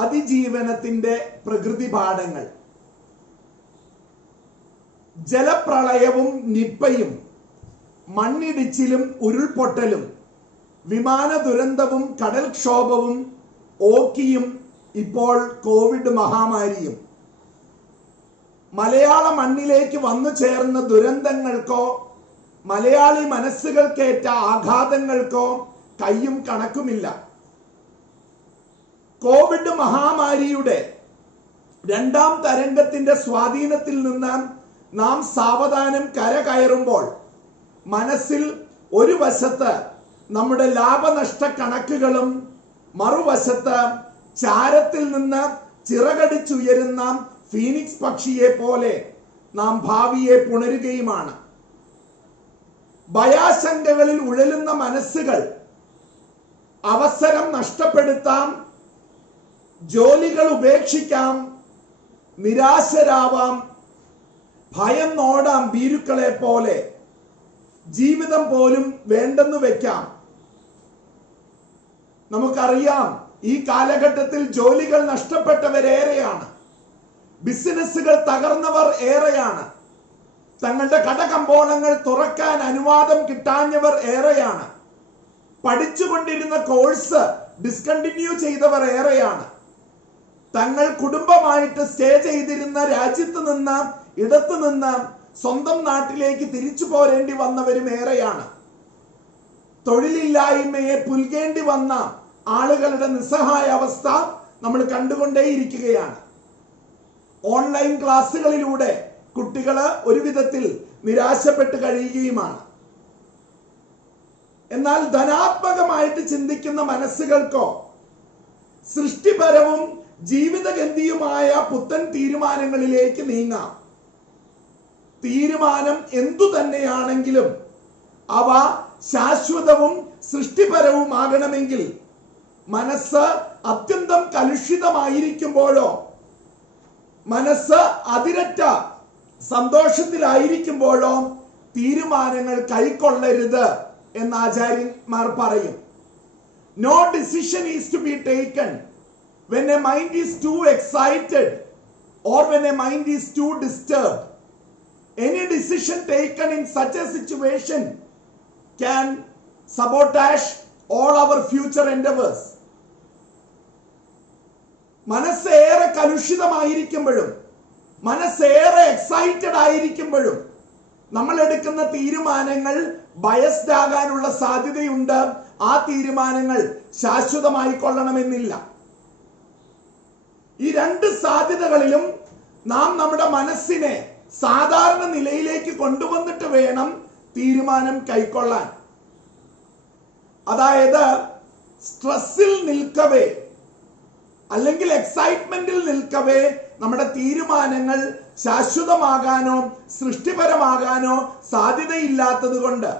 അതിജീവനത്തിന്റെ പ്രകൃതി പാഠങ്ങൾ. ജലപ്രളയവും നിപ്പയും മണ്ണിടിച്ചിലും ഉരുൾപൊട്ടലും വിമാന ദുരന്തവും കടൽക്ഷോഭവും ഓക്കിയും ഇപ്പോൾ കോവിഡ് മഹാമാരിയും മലയാള മണ്ണിലേക്ക് വന്നു ചേർന്ന ദുരന്തങ്ങൾക്കോ മലയാളി മനസ്സുകൾക്കേറ്റ ആഘാതങ്ങൾക്കോ കയ്യും കണക്കുമില്ല. കോവിഡ് മഹാമാരിയുടെ രണ്ടാം തരംഗത്തിന്റെ സ്വാധീനത്തിൽ നിന്ന് നാം സാവധാനം കരകയറുമ്പോൾ മനസ്സിൽ ഒരു വശത്ത് നമ്മുടെ ലാഭനഷ്ട കണക്കുകളും മറുവശത്ത് ചാരത്തിൽ നിന്ന് ചിറകടിച്ചുയരുന്ന ഫീനിക്സ് പക്ഷിയെ പോലെ നാം ഭാവിയെ പുണരുകയുമാണ്. ഭയാശങ്കകളിൽ ഉഴലുന്ന മനസ്സുകൾ അവസരം നഷ്ടപ്പെടുത്താം, ജോലികൾ ഉപേക്ഷിക്കാം, നിരാശരാവാം, ഭയം നോടാം, ഭീരുക്കളെ പോലെ ജീവിതം പോലും വേണ്ടെന്ന് വെക്കാം. നമുക്കറിയാം, ഈ കാലഘട്ടത്തിൽ ജോലികൾ നഷ്ടപ്പെട്ടവരേറെയാണ്, ബിസിനസ്സുകൾ തകർന്നവർ ഏറെയാണ്, തങ്ങളുടെ കടകമ്പോളങ്ങൾ തുറക്കാൻ അനുവാദം കിട്ടാഞ്ഞവർ ഏറെയാണ്, പഠിച്ചുകൊണ്ടിരുന്ന കോഴ്സ് ഡിസ്കണ്ടിന്യൂ ചെയ്തവർ ഏറെയാണ്, തങ്ങൾ കുടുംബമായിട്ട് സ്റ്റേ ചെയ്തിരുന്ന രാജ്യത്ത് നിന്ന് ഇടത്തു നിന്ന് സ്വന്തം നാട്ടിലേക്ക് തിരിച്ചു പോരേണ്ടി വന്നവരും ഏറെയാണ്. തൊഴിലില്ലായ്മയെ പുൽകേണ്ടി വന്ന ആളുകളുടെ നിസ്സഹായ അവസ്ഥ നമ്മൾ കണ്ടുകൊണ്ടേയിരിക്കുകയാണ്. ഓൺലൈൻ ക്ലാസ്സുകളിലൂടെ കുട്ടികള് ഒരു വിധത്തിൽ നിരാശപ്പെട്ട് കഴിയുകയുമാണ്. എന്നാൽ ധനാത്മകമായിട്ട് ചിന്തിക്കുന്ന മനസ്സുകൾക്കോ സൃഷ്ടിപരവും ജീവിതഗന്ധിയുമായ പുത്തൻ തീരുമാനങ്ങളിലേക്ക് നീങ്ങാം. തീരുമാനം എന്തു തന്നെയാണെങ്കിലും അവ ശാശ്വതവും സൃഷ്ടിപരവുമാകണമെങ്കിൽ മനസ്സ് അത്യന്തം കലുഷിതമായിരിക്കുമ്പോഴോ മനസ്സ് അതിരറ്റ സന്തോഷത്തിലായിരിക്കുമ്പോഴോ തീരുമാനങ്ങൾ കൈക്കൊള്ളരുത് എന്ന് ആചാര്യന്മാർ പറയും. No decision is to be taken when a mind is too excited or when a mind is too disturbed. Any decision taken in such a situation can sabotage all our future endeavors. മനസ്സേറെ കലുഷിതമായിരിക്കുമ്പോഴും മനസ്സേറെ excited ആയിരിക്കുമ്പോഴും നമ്മൾ എടുക്കുന്ന തീരുമാനങ്ങൾ biased ആകാനുള്ള സാധ്യതയുണ്ട്. ആ തീരുമാനങ്ങൾ ശാശ്വതമായി കൊള്ളണമെന്നില്ല. ഈ രണ്ട് സാധ്യതകളിലും നാം നമ്മുടെ മനസ്സിനെ സാധാരണ നിലയിലേക്ക് കൊണ്ടുവന്നിട്ട് വേണം തീരുമാനം കൈക്കൊള്ളാൻ. അതായത് സ്ട്രെസ്സിൽ നിൽക്കവേ അല്ലെങ്കിൽ എക്സൈറ്റ്മെന്റിൽ നിൽക്കവേ നമ്മുടെ തീരുമാനങ്ങൾ ശാശ്വതമാകാനോ സൃഷ്ടിപരമാകാനോ സാധ്യതയില്ലാത്തത് കൊണ്ട്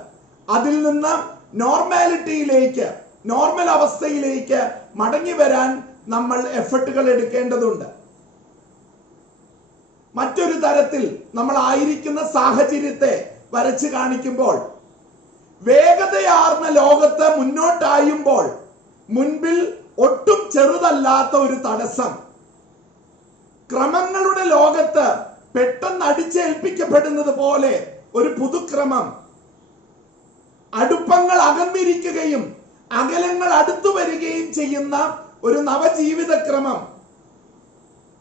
അതിൽ നിന്ന് നോർമാലിറ്റിയിലേക്ക്, നോർമൽ അവസ്ഥയിലേക്ക് മടങ്ങി വരാൻ നമ്മൾ എഫർട്ടുകൾ എടുക്കേണ്ടതുണ്ട്. മറ്റൊരു തരത്തിൽ നമ്മൾ ആയിരിക്കുന്ന സാഹചര്യത്തെ വരച്ച് കാണിക്കുമ്പോൾ, വേഗതയാർന്ന ലോകത്ത് മുന്നോട്ടായുമ്പോൾ മുൻപിൽ ഒട്ടും ചെറുതല്ലാത്ത ഒരു തടസ്സം, ക്രമങ്ങളുടെ ലോകത്ത് പെട്ടെന്ന് അടിച്ചേൽപ്പിക്കപ്പെടുന്നത് പോലെ ഒരു പുതുക്രമം, അടുപ്പങ്ങൾ അകന്നിരിക്കുകയും അകലങ്ങൾ അടുത്തു വരികയും ചെയ്യുന്ന ഒരു നവജീവിത ക്രമം,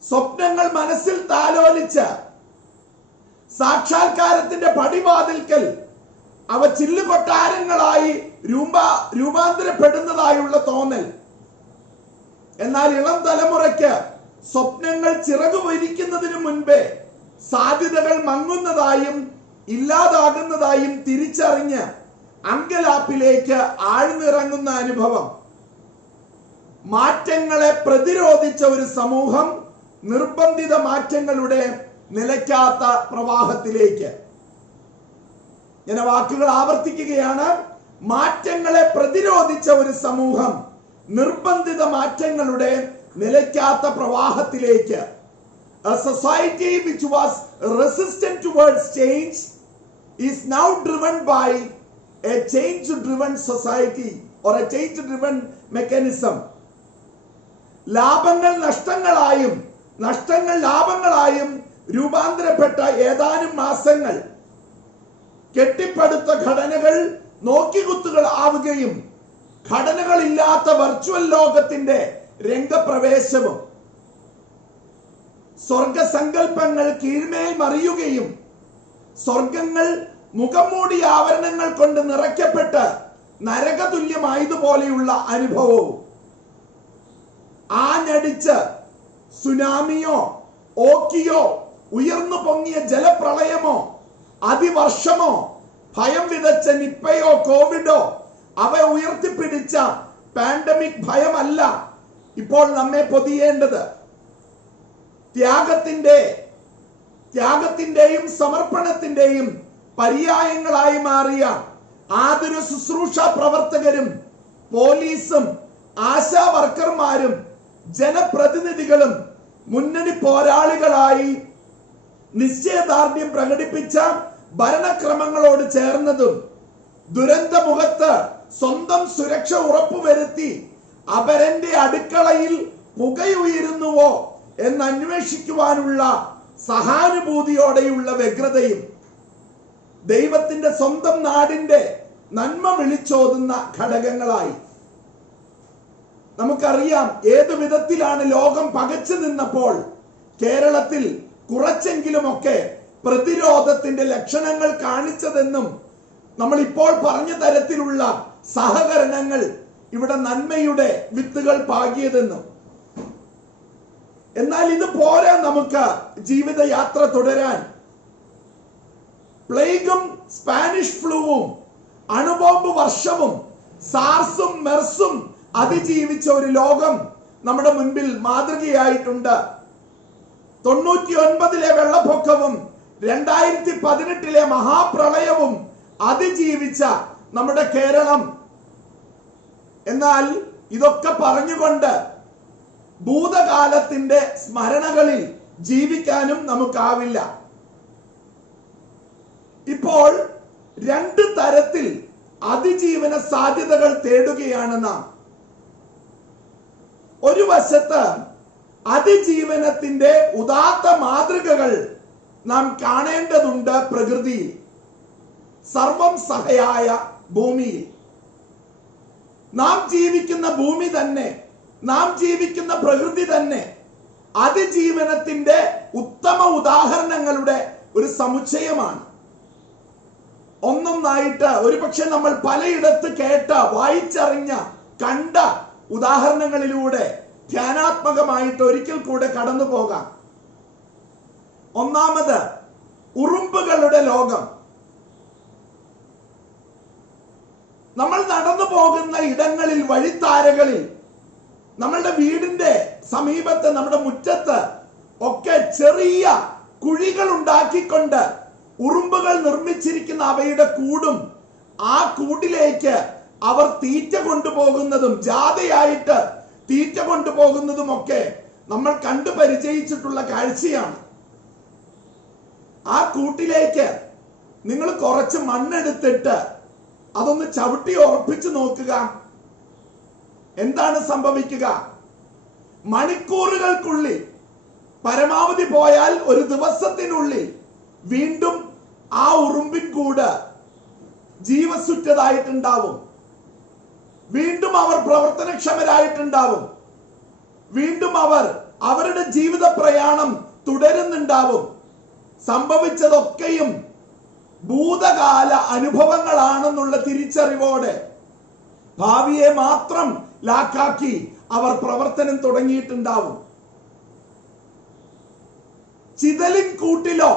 സ്വപ്നങ്ങൾ മനസ്സിൽ താലോലിച്ച് സാക്ഷാത്കാരത്തിന്റെ പടിവാതിൽക്കൽ അവ ചില്ലുകൊട്ടാരങ്ങളായി രൂപാന്തരപ്പെടുന്നതായുള്ള തോന്നൽ. എന്നാൽ ഇളം തലമുറയ്ക്ക് സ്വപ്നങ്ങൾ ചിറകുവരിക്കുന്നതിന് മുൻപേ സാധ്യതകൾ മങ്ങുന്നതായും ഇല്ലാതാകുന്നതായും തിരിച്ചറിഞ്ഞ് അങ്കലാപ്പിലേക്ക് ആഴ്ന്നിറങ്ങുന്ന അനുഭവം. മാറ്റങ്ങളെ പ്രതിരോധിച്ച ഒരു സമൂഹം നിർബന്ധിത മാറ്റങ്ങളുടെ നിലയ്ക്കാത്ത പ്രവാഹത്തിലേക്ക്. ഞാൻ വാക്കുകൾ ആവർത്തിക്കുകയാണ്. മാറ്റങ്ങളെ പ്രതിരോധിച്ച ഒരു സമൂഹം നിർബന്ധിത മാറ്റങ്ങളുടെ നിലയ്ക്കാത്ത പ്രവാഹത്തിലേക്ക്. A society which was resistant towards change is now driven by a change driven society or a change driven mechanism. ലാഭങ്ങൾ നഷ്ടങ്ങളായും നഷ്ടങ്ങൾ ലാഭങ്ങളായും രൂപാന്തരപ്പെട്ട ഏതാനും മാസങ്ങൾ കെട്ടിപ്പടുത്ത ഘടനകൾ നോക്കിക്കുത്തുകൾ ആവുകയും ഘടനകളില്ലാത്ത വെർച്വൽ ലോകത്തിന്റെ രംഗപ്രവേശവും സ്വർഗസങ്കല്പങ്ങൾ കീഴ്മേൽ മറിയുകയും സ്വർഗങ്ങൾ മുഖംമൂടി ആവരണങ്ങൾ കൊണ്ട് നിറയ്ക്കപ്പെട്ട് നരകതുല്യമായതുപോലെയുള്ള അനുഭവവും ആഞ്ഞടിച്ച് സുനാമിയോ ഓക്കിയോ ഉയർന്നു പൊങ്ങിയ ജലപ്രളയമോ അതിവർഷമോ ഭയം വിതച്ച നിപ്പയോ കോവിഡോ അവ ഉയർത്തിപ്പിടിച്ച പാൻഡമിക് ഭയമല്ല ഇപ്പോൾ നമ്മെ പൊതിയേണ്ടത്. ത്യാഗത്തിന്റെയും സമർപ്പണത്തിന്റെയും പര്യായങ്ങളായി മാറിയ ആതുര ശുശ്രൂഷ പ്രവർത്തകരും പോലീസും ആശാ വർക്കർമാരും ജനപ്രതിനിധികളും മുന്നണി പോരാളികളായി നിശ്ചയദാർഢ്യം പ്രകടിപ്പിച്ച ഭരണക്രമങ്ങളോട് ചേർന്നതും ദുരന്തമുഖത്ത് സ്വന്തം സുരക്ഷ ഉറപ്പുവരുത്തി അപരന്റെ അടുക്കളയിൽ പുകയുയരുന്നുവോ എന്ന് അന്വേഷിക്കുവാനുള്ള സഹാനുഭൂതിയോടെയുള്ള വ്യഗ്രതയും ദൈവത്തിന്റെ സ്വന്തം നാടിന്റെ നന്മ വിളിച്ചോതുന്ന ഘടകങ്ങളായി. നമുക്കറിയാം ഏതു വിധത്തിലാണ് ലോകം പകച്ചു നിന്നപ്പോൾ കേരളത്തിൽ കുറച്ചെങ്കിലുമൊക്കെ പ്രതിരോധത്തിന്റെ ലക്ഷണങ്ങൾ കാണിച്ചതെന്നും നമ്മൾ ഇപ്പോൾ പറഞ്ഞ തരത്തിലുള്ള സഹകരണങ്ങൾ ഇവിടെ നന്മയുടെ വിത്തുകൾ പാകിയതെന്നും. എന്നാൽ ഇത് പോരാ നമുക്ക് ജീവിതയാത്ര തുടരാൻ. പ്ലേഗും സ്പാനിഷ് ഫ്ലൂവും അണുബോംബ് വർഷവും സാർസും മെർസും അതിജീവിച്ച ഒരു ലോകം നമ്മുടെ മുൻപിൽ മാതൃകയായിട്ടുണ്ട്. 99 വെള്ളപ്പൊക്കവും 2018 മഹാപ്രളയവും അതിജീവിച്ച നമ്മുടെ കേരളം. എന്നാൽ ഇതൊക്കെ പറഞ്ഞുകൊണ്ട് ഭൂതകാലത്തിന്റെ സ്മരണകളിൽ ജീവിക്കാനും നമുക്കാവില്ല. ഇപ്പോൾ 2 തരത്തിൽ അതിജീവന സാധ്യതകൾ തേടുകയാണ് നാം. ഒരു വശത്ത് അതിജീവനത്തിന്റെ ഉദാത്ത മാതൃകകൾ നാം കാണേണ്ടതുണ്ട്. പ്രകൃതിയിൽ, സർവം സഹയായ ഭൂമിയിൽ, നാം ജീവിക്കുന്ന ഭൂമി തന്നെ, നാം ജീവിക്കുന്ന പ്രകൃതി തന്നെ അതിജീവനത്തിന്റെ ഉത്തമ ഉദാഹരണങ്ങളുടെ ഒരു സമുച്ചയമാണ്. ഒന്നൊന്നായിട്ട് ഒരുപക്ഷെ നമ്മൾ പലയിടത്ത് കേട്ട, വായിച്ചറിഞ്ഞ, കണ്ട ഉദാഹരണങ്ങളിലൂടെ ധ്യാനാത്മകമായിട്ട് ഒരിക്കൽ കൂടെ കടന്നു പോകാം. ഒന്നാമത്, ഉറുമ്പുകളുടെ ലോകം. നമ്മൾ നടന്നു പോകുന്ന ഇടങ്ങളിൽ, വഴിത്താരകളിൽ, നമ്മളുടെ വീടിന്റെ സമീപത്ത്, നമ്മുടെ മുറ്റത്ത് ഒക്കെ ചെറിയ കുഴികൾ ഉണ്ടാക്കിക്കൊണ്ട് ഉറുമ്പുകൾ നിർമ്മിച്ചിരിക്കുന്ന അവയുടെ കൂടും ആ കൂട്ടിലേക്ക് അവർ തീറ്റ കൊണ്ടുപോകുന്നതും ജാഥയായിട്ട് തീറ്റ കൊണ്ടുപോകുന്നതും ഒക്കെ നമ്മൾ കണ്ടു പരിചയിച്ചിട്ടുള്ള കാഴ്ചയാണ്. ആ കൂട്ടിലേക്ക് നിങ്ങൾ കുറച്ച് മണ്ണെടുത്തിട്ട് അതൊന്ന് ചവിട്ടി ഉറപ്പിച്ചു നോക്കുക. എന്താണ് സംഭവിക്കുക? മണിക്കൂറുകൾക്കുള്ളിൽ, പരമാവധി പോയാൽ ഒരു ദിവസത്തിനുള്ളിൽ വീണ്ടും ആ ഉറുമ്പിൻ കൂട് ജീവസുറ്റതായിട്ടുണ്ടാവും. വീണ്ടും അവർ പ്രവർത്തനക്ഷമരായിട്ടുണ്ടാവും. വീണ്ടും അവർ അവരുടെ ജീവിത പ്രയാണം തുടരുന്നുണ്ടാവും. സംഭവിച്ചതൊക്കെയും ഭൂതകാല അനുഭവങ്ങളാണെന്നുള്ള തിരിച്ചറിവോടെ ഭാവിയെ മാത്രം ലാക്കാക്കി അവർ പ്രവർത്തനം തുടങ്ങിയിട്ടുണ്ടാവും. ചിതലിൻ കൂട്ടിലോ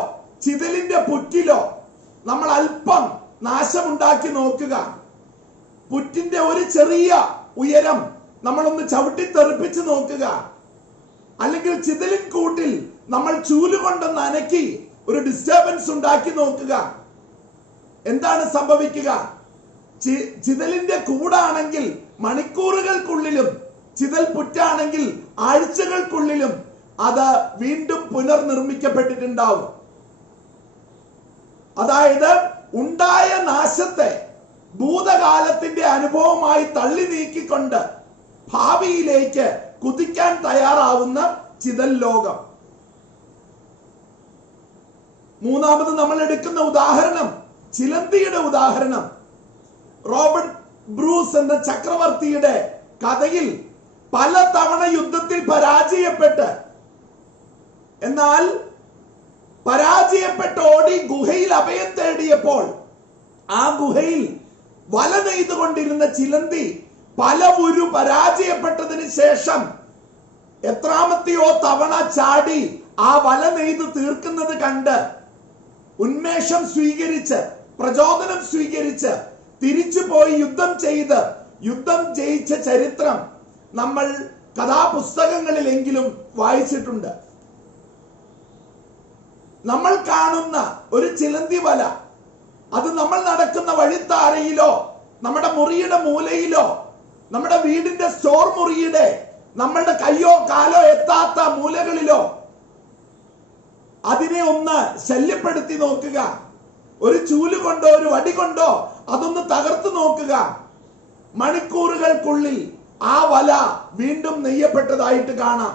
ചിതലിന്റെ പുറ്റിലോ നമ്മൾ അല്പം നാശമുണ്ടാക്കി നോക്കുക. പുറ്റിന്റെ ഒരു ചെറിയ ഉയരം നമ്മളൊന്ന് ചവിട്ടിത്തെറിപ്പിച്ച് നോക്കുക. അല്ലെങ്കിൽ ചിതലിൻ കൂട്ടിൽ നമ്മൾ ചൂലുകൊണ്ടൊന്ന് അനക്കി ഒരു ഡിസ്റ്റർബൻസ് ഉണ്ടാക്കി നോക്കുക. എന്താണ് സംഭവിക്കുക? ചിതലിന്റെ കൂടാണെങ്കിൽ മണിക്കൂറുകൾക്കുള്ളിലും, ചിതൽ പുറ്റാണെങ്കിൽ ആഴ്ചകൾക്കുള്ളിലും അത് വീണ്ടും പുനർനിർമ്മിക്കപ്പെട്ടിട്ടുണ്ടാവും. അതായത് ഉണ്ടായ നാശത്തെ ഭൂതകാലത്തിന്റെ അനുഭവമായി തള്ളി നീക്കിക്കൊണ്ട് ഭാവിയിലേക്ക് കുതിക്കാൻ തയ്യാറാവുന്ന ചിതൽ ലോകം. മൂന്നാമത് നമ്മൾ എടുക്കുന്ന ഉദാഹരണം ചിലന്തിയുടെ ഉദാഹരണം. റോബർട്ട് ബ്രൂസ് എന്ന ചക്രവർത്തിയുടെ കഥയിൽ പല തവണ യുദ്ധത്തിൽ പരാജയപ്പെട്ട്, എന്നാൽ പരാജയപ്പെട്ട് ഓടി ഗുഹയിൽ അഭയം തേടിയപ്പോൾ ആ ഗുഹയിൽ വല നെയ്തുകൊണ്ടിരുന്ന ചിലന്തി പല ഉരു പരാജയപ്പെട്ടതിന് ശേഷം എത്രാമത്തെയോ തവണ ചാടി ആ വല നെയ്ത് തീർക്കുന്നത് കണ്ട് ഉന്മേഷം സ്വീകരിച്ച്, പ്രചോദനം സ്വീകരിച്ച് തിരിച്ചു പോയി യുദ്ധം ജയിച്ച ചരിത്രം നമ്മൾ കഥാപുസ്തകങ്ങളിലെങ്കിലും വായിച്ചിട്ടുണ്ട്. നമ്മൾ കാണുന്ന ഒരു ചിലന്തി വല, അത് നമ്മൾ നടക്കുന്ന വഴിത്താരയിലോ നമ്മുടെ മുറിയുടെ മൂലയിലോ നമ്മുടെ വീടിന്റെ സ്റ്റോർ മുറിയുടെ നമ്മളുടെ കയ്യോ കാലോ എത്താത്ത മൂലകളിലോ അതിനെ ഒന്ന് ശല്യപ്പെടുത്തി നോക്കുക. ഒരു ചൂല് കൊണ്ടോ ഒരു വടി കൊണ്ടോ അതൊന്ന് തകർത്ത് നോക്കുക. മണിക്കൂറുകൾക്കുള്ളിൽ ആ വല വീണ്ടും നെയ്യപ്പെട്ടതായിട്ട് കാണാം.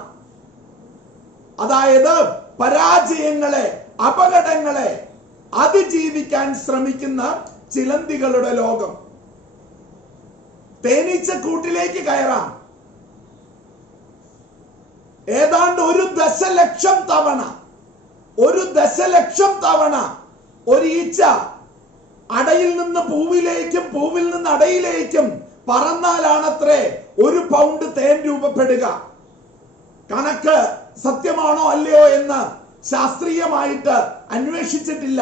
അതായത് പരാജയങ്ങളെ, അപകടങ്ങളെ അതിജീവിക്കാൻ ശ്രമിക്കുന്ന ചിലന്തികളുടെ ലോകം. തേനീച്ച കൂട്ടിലേക്ക് കയറാം. ഏതാണ്ട് 1 ദശലക്ഷം തവണ ഒരു ഈച്ച അടയിൽ നിന്ന് പൂവിലേക്കും പൂവിൽ നിന്ന് അടയിലേക്കും പറന്നാലാണത്രേ 1 പൗണ്ട് തേൻ രൂപപ്പെടുക. കണക്ക് സത്യമാണോ അല്ലയോ എന്ന് ശാസ്ത്രീയമായിട്ട് അന്വേഷിച്ചിട്ടില്ല.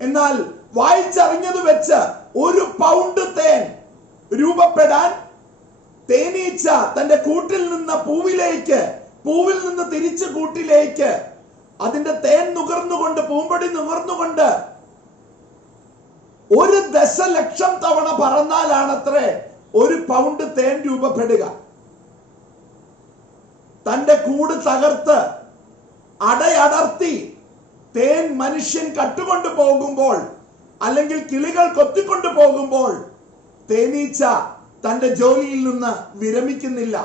എന്നാൽ വായിച്ചറിഞ്ഞത് വെച്ച് 1 പൗണ്ട് തേൻ രൂപപ്പെടാൻ തേനീച്ച തന്റെ കൂട്ടിൽ നിന്ന് പൂവിലേക്ക്, പൂവിൽ നിന്ന് തിരിച്ച് കൂട്ടിലേക്ക് അതിന്റെ തേൻ നുകർന്നുകൊണ്ട്, പൂമ്പൊടി നുകർന്നുകൊണ്ട് 1 ദശലക്ഷം തവണ പറന്നാലാണത്രേ 1 പൗണ്ട് തേൻ രൂപപ്പെടുക. തന്റെ കൂട് തകർത്ത് അടയടർത്തി തേൻ മനുഷ്യൻ കട്ടുകൊണ്ടു പോകുമ്പോൾ, അല്ലെങ്കിൽ കിളികൾ കൊത്തിക്കൊണ്ടു പോകുമ്പോൾ, തേനീച്ച തന്റെ ജോലിയിൽ നിന്ന് വിരമിക്കുന്നില്ല.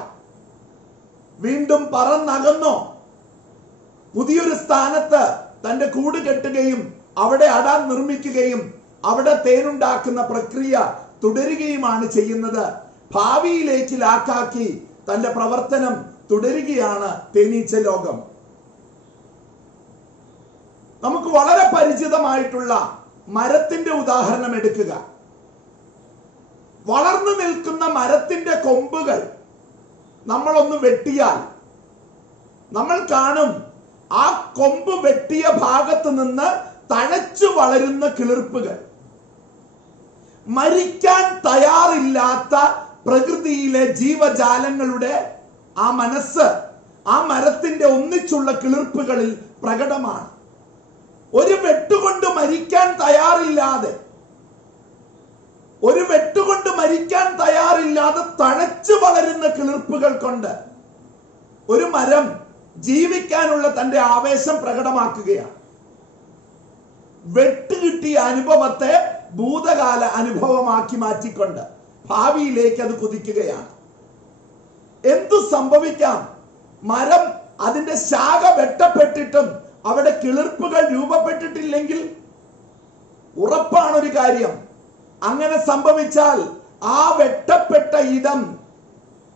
വീണ്ടും പറന്നകന്നോ പുതിയൊരു സ്ഥാനത്ത് തന്റെ കൂട് കെട്ടുകയും അവിടെ അട നിർമ്മിക്കുകയും അവിടെ തേനുണ്ടാക്കുന്ന പ്രക്രിയ തുടരുകയുമാണ് ചെയ്യുന്നത്. ഭാവിയിലേക്ക് ലാക്കാക്കി തന്റെ പ്രവർത്തനം തുടരുകയാണ് തേനീച്ച ലോകം. നമുക്ക് വളരെ പരിചിതമായിട്ടുള്ള മരത്തിന്റെ ഉദാഹരണം എടുക്കുക. വളർന്നു നിൽക്കുന്ന മരത്തിന്റെ കൊമ്പുകൾ നമ്മളൊന്ന് വെട്ടിയാൽ നമ്മൾ കാണും ആ കൊമ്പ് വെട്ടിയ ഭാഗത്ത് നിന്ന് തഴച്ചു വളരുന്ന കിളിർപ്പുകൾ. മരിക്കാൻ തയ്യാറില്ലാത്ത പ്രകൃതിയിലെ ജീവജാലങ്ങളുടെ ആ മനസ്സ് ആ മരത്തിന്റെ ഒന്നിച്ചുള്ള കിളിർപ്പുകളിൽ പ്രകടമാണ്. ഒരു വെട്ടുകൊണ്ട് മരിക്കാൻ തയ്യാറില്ലാതെ, തഴച്ചു വളരുന്ന കിളിർപ്പുകൾ കൊണ്ട് ഒരു മരം ജീവിക്കാനുള്ള തന്റെ ആവേശം പ്രകടമാക്കുകയാണ്. വെട്ടുകിട്ടിയ അനുഭവത്തെ ഭൂതകാല അനുഭവമാക്കി മാറ്റിക്കൊണ്ട് ഭാവിയിലേക്ക് അത് കുതിക്കുകയാണ്. എന്തു സംഭവിക്കാം? മരം അതിന്റെ ശാഖ വെട്ടപ്പെട്ടിട്ടും അവിടെ കിളിർപ്പുകൾ രൂപപ്പെട്ടിട്ടില്ലെങ്കിൽ ഉറപ്പാണൊരു കാര്യം, അങ്ങനെ സംഭവിച്ചാൽ ആ വെട്ടപ്പെട്ട ഇടം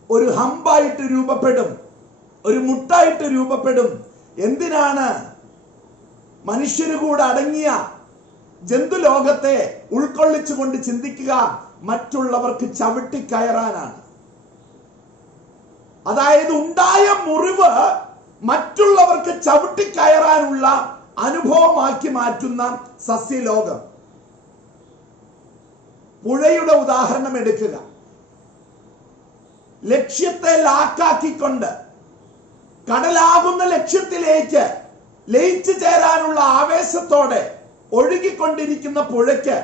ഒരു ഹമ്പായിട്ട് രൂപപ്പെടും, ഒരു മുട്ടായിട്ട് രൂപപ്പെടും. എന്തിനാണ്? മനുഷ്യര് കൂടെ അടങ്ങിയ ജന്തുലോകത്തെ ഉൾക്കൊള്ളിച്ചുകൊണ്ട് ചിന്തിക്കുക, മറ്റുള്ളവർക്ക് ചവിട്ടിക്കയറാനാണ്. അതായത് ഉണ്ടായ മുറിവ് മറ്റുള്ളവർക്ക് ചവിട്ടിക്കയറാനുള്ള അനുഭവമാക്കി മാറ്റുന്ന സസ്യലോകം. പുഴയുടെ ഉദാഹരണം എടുക്കുക. ലക്ഷ്യത്തെ ലാക്കാക്കിക്കൊണ്ട് കടലാകുന്ന ലക്ഷ്യത്തിലേക്ക് ലയിച്ചു ചേരാനുള്ള ആവേശത്തോടെ ഒഴുകിക്കൊണ്ടിരിക്കുന്ന പുഴയ്ക്ക്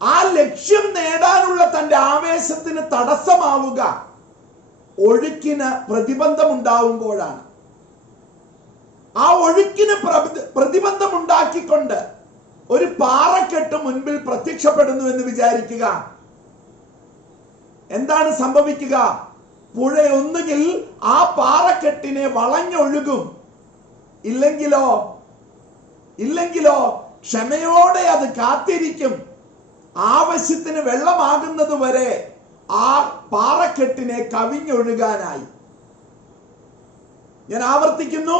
ആ ലക്ഷ്യം നേടാനുള്ള തന്റെ ആവേശത്തിന് തടസ്സമാവുക ഒഴുക്കിന് പ്രതിബന്ധം ഉണ്ടാവുമ്പോഴാണ്. ആ ഒഴുക്കിന് പ്രതിബന്ധം ഉണ്ടാക്കിക്കൊണ്ട് ഒരു പാറക്കെട്ട് മുൻപിൽ പ്രത്യക്ഷപ്പെടുന്നു എന്ന് വിചാരിക്കുക. എന്താണ് സംഭവിക്കുക? പുഴ ഒന്നുകിൽ ആ പാറക്കെട്ടിനെ വളഞ്ഞൊഴുകും, ഇല്ലെങ്കിലോ ക്ഷമയോടെ അത് കാത്തിരിക്കും. ആവശ്യത്തിന് വെള്ളമാകുന്നത് വരെ ആ പാറക്കെട്ടിനെ കവിഞ്ഞൊഴുകാനായി. ഞാൻ ആവർത്തിക്കുന്നു,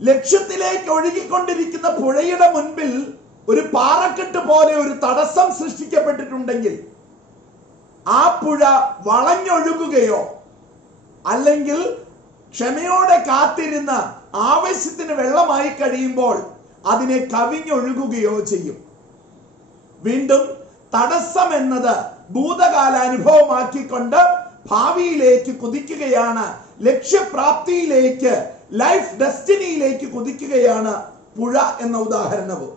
ലക്ഷ്യത്തിലേക്ക് ഒഴുകിക്കൊണ്ടിരിക്കുന്ന പുഴയുടെ മുൻപിൽ ഒരു പാറക്കെട്ട് പോലെ ഒരു തടസ്സം സൃഷ്ടിക്കപ്പെട്ടിട്ടുണ്ടെങ്കിൽ ആ പുഴ വളഞ്ഞൊഴുകുകയോ അല്ലെങ്കിൽ ക്ഷമയോടെ കാത്തിരുന്ന് ആവശ്യത്തിന് വെള്ളമായി കഴിയുമ്പോൾ അതിനെ കവിഞ്ഞൊഴുകുകയോ ചെയ്യും. വീണ്ടും തടസ്സം എന്നത് ഭൂതകാല അനുഭവമാക്കിക്കൊണ്ട് ഭാവിയിലേക്ക് കുതിക്കുകയാണ്, ലക്ഷ്യപ്രാപ്തിയിലേക്ക്, ലൈഫ് ഡെസ്റ്റിനിയിലേക്ക് കുതിക്കുകയാണ് പുഴ എന്ന ഉദാഹരണവും.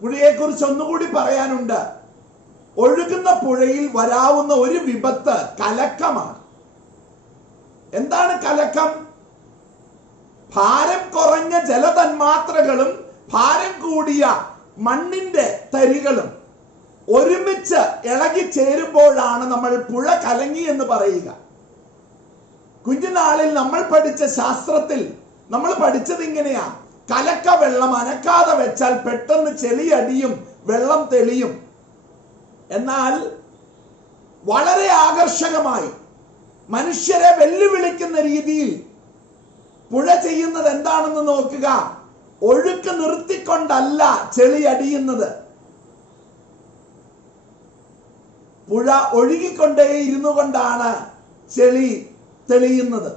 പുഴയെക്കുറിച്ച് ഒന്നുകൂടി പറയാനുണ്ട്. ഒഴുകുന്ന പുഴയിൽ വരാവുന്ന ഒരു വിപത്ത് കലക്കമാണ്. എന്താണ് കലക്കം? ഭാരം കുറഞ്ഞ ജലതന്മാത്രകളും ഭാരം കൂടിയ മണ്ണിന്റെ തരികളും ഒരുമിച്ച് ഇളകി ചേരുമ്പോഴാണ് നമ്മൾ പുഴ കലങ്ങി എന്ന് പറയുക. കുഞ്ഞുനാളിൽ നമ്മൾ പഠിച്ച ശാസ്ത്രത്തിൽ നമ്മൾ പഠിച്ചത് ഇങ്ങനെയാ: കലക്ക വെള്ളം അനക്കാതെ വെച്ചാൽ പെട്ടെന്ന് ചെളിയടിയും, വെള്ളം തെളിയും. എന്നാൽ വളരെ ആകർഷകമായി മനുഷ്യരെ വെല്ലുവിളിക്കുന്ന രീതിയിൽ പുഴ ചെയ്യുന്നത് എന്താണെന്ന് നോക്കുക. ഒഴുക്ക് നിർത്തിക്കൊണ്ടല്ല ചെളി അടിയുന്നത്. പുഴ ഒഴുകിക്കൊണ്ടേ ഇരുന്നു കൊണ്ടാണ് ചെളി തെളിയുന്നത്,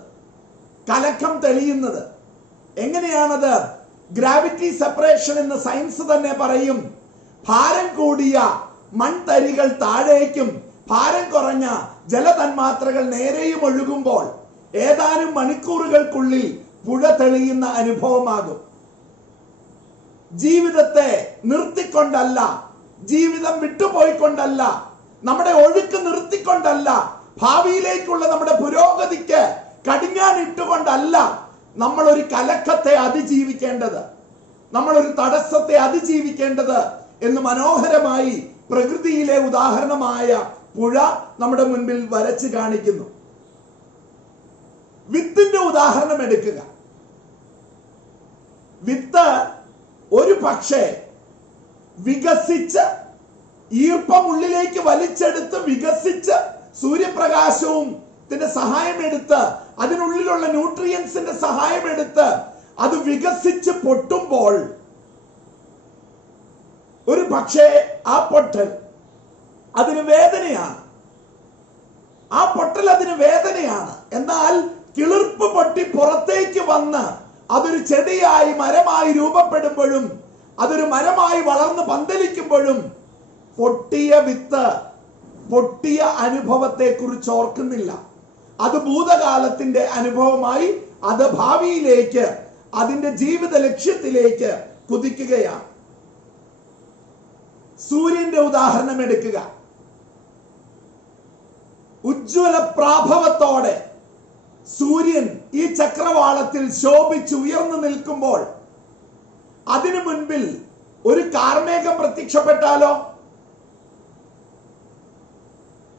കലക്കം തെളിയുന്നത്. എങ്ങനെയാണത്? ഗ്രാവിറ്റി സെപ്പറേഷൻ എന്ന് സയൻസ് തന്നെ പറയും. ഭാരം കൂടിയ മൺതരികൾ താഴേക്കും ഭാരം കുറഞ്ഞ ജലതന്മാത്രകൾ നേരെയും ഒഴുകുമ്പോൾ ഏതാനും മണിക്കൂറുകൾക്കുള്ളിൽ പുഴ തെളിയുന്ന അനുഭവമാകും. ജീവിതത്തെ നിർത്തിക്കൊണ്ടല്ല, ജീവിതം വിട്ടുപോയിക്കൊണ്ടല്ല, നമ്മുടെ ഒഴുക്ക് നിർത്തിക്കൊണ്ടല്ല, ഭാവിയിലേക്കുള്ള നമ്മുടെ പുരോഗതിക്ക് കടിഞ്ഞാണിട്ടുകൊണ്ടല്ല നമ്മൾ ഒരു കലക്കത്തെ അതിജീവിക്കേണ്ടത്, നമ്മളൊരു തടസ്സത്തെ അതിജീവിക്കേണ്ടത് എന്ന് മനോഹരമായി പ്രകൃതിയിലെ ഉദാഹരണമായ പുഴ നമ്മുടെ മുൻപിൽ വരച്ച് കാണിക്കുന്നു. വിത്തിന്റെ ഉദാഹരണം എടുക്കുക. വിത്ത് ഒരു പക്ഷേ വികസിച്ച് ഈർപ്പം ഉള്ളിലേക്ക് വലിച്ചെടുത്ത് വികസിച്ച് സൂര്യപ്രകാശവും സഹായമെടുത്ത് അതിനുള്ളിലുള്ള ന്യൂട്രിയൻസിന്റെ സഹായമെടുത്ത് അത് വികസിച്ച് പൊട്ടുമ്പോൾ ഒരു പക്ഷേ ആ പൊട്ടൽ അതിന് വേദനയാണ്, ആ പൊട്ടൽ അതിന് വേദനയാണ്. എന്നാൽ കിളിർപ്പ് പൊട്ടി പുറത്തേക്ക് വന്ന് അതൊരു ചെടിയായി മരമായി രൂപപ്പെടുമ്പോഴും അതൊരു മരമായി വളർന്ന് പന്തലിക്കുമ്പോഴും പൊട്ടിയ വിത്ത് പൊട്ടിയ അനുഭവത്തെ കുറിച്ച് ഓർക്കുന്നില്ല. അത് ഭൂതകാലത്തിന്റെ അനുഭവമായി അത് ഭാവിയിലേക്ക് അതിന്റെ ജീവിത ലക്ഷ്യത്തിലേക്ക് കുതിക്കുകയാണ്. സൂര്യന്റെ ഉദാഹരണം എടുക്കുക. ഉജ്ജ്വല പ്രാഭവത്തോടെ സൂര്യൻ ഈ ചക്രവാളത്തിൽ ശോഭിച്ച് ഉയർന്നു നിൽക്കുമ്പോൾ അതിനു മുൻപിൽ ഒരു കാർമേഘം പ്രത്യക്ഷപ്പെട്ടാലോ,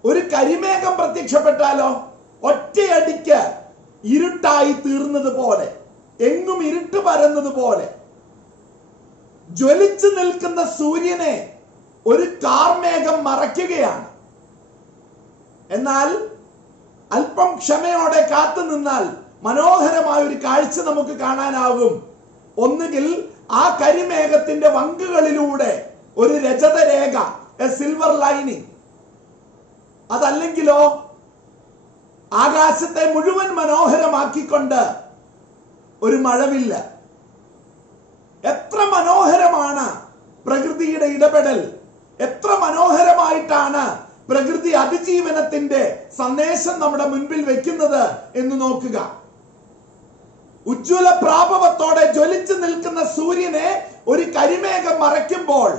ഒരു കരിമേഘം പ്രത്യക്ഷപ്പെട്ടാലോ ഒറ്റയടിക്ക് ഇരുട്ടായി തീർന്നത് പോലെ, എങ്ങും ഇരുട്ട് പരന്നത് പോലെ ജ്വലിച്ചു നിൽക്കുന്ന സൂര്യനെ ഒരു കാർമേഘം മറയ്ക്കുകയാണ്. എന്നാൽ അല്പം ക്ഷമയോടെ കാത്തു നിന്നാൽ മനോഹരമായ ഒരു കാഴ്ച നമുക്ക് കാണാനാകും. ഒന്നുകിൽ ആ കരിമേഘത്തിന്റെ വങ്കുകളിലൂടെ ഒരു രജതരേഖ, എ സിൽവർ ലൈനിങ്, അതല്ലെങ്കിലോ ആകാശത്തെ മുഴുവൻ മനോഹരമാക്കിക്കൊണ്ട് ഒരു മഴവില്ല. എത്ര മനോഹരമാണ് പ്രകൃതിയുടെ ഇടപെടൽ, എത്ര മനോഹരമായിട്ടാണ് പ്രകൃതി അതിജീവനത്തിന്റെ സന്ദേശം നമ്മുടെ മുൻപിൽ വെക്കുന്നത് എന്ന് നോക്കുക. ഉജ്ജ്വല പ്രാഭവത്തോടെ ജ്വലിച്ചു നിൽക്കുന്ന സൂര്യനെ ഒരു കരിമേഘം മറയ്ക്കുമ്പോൾ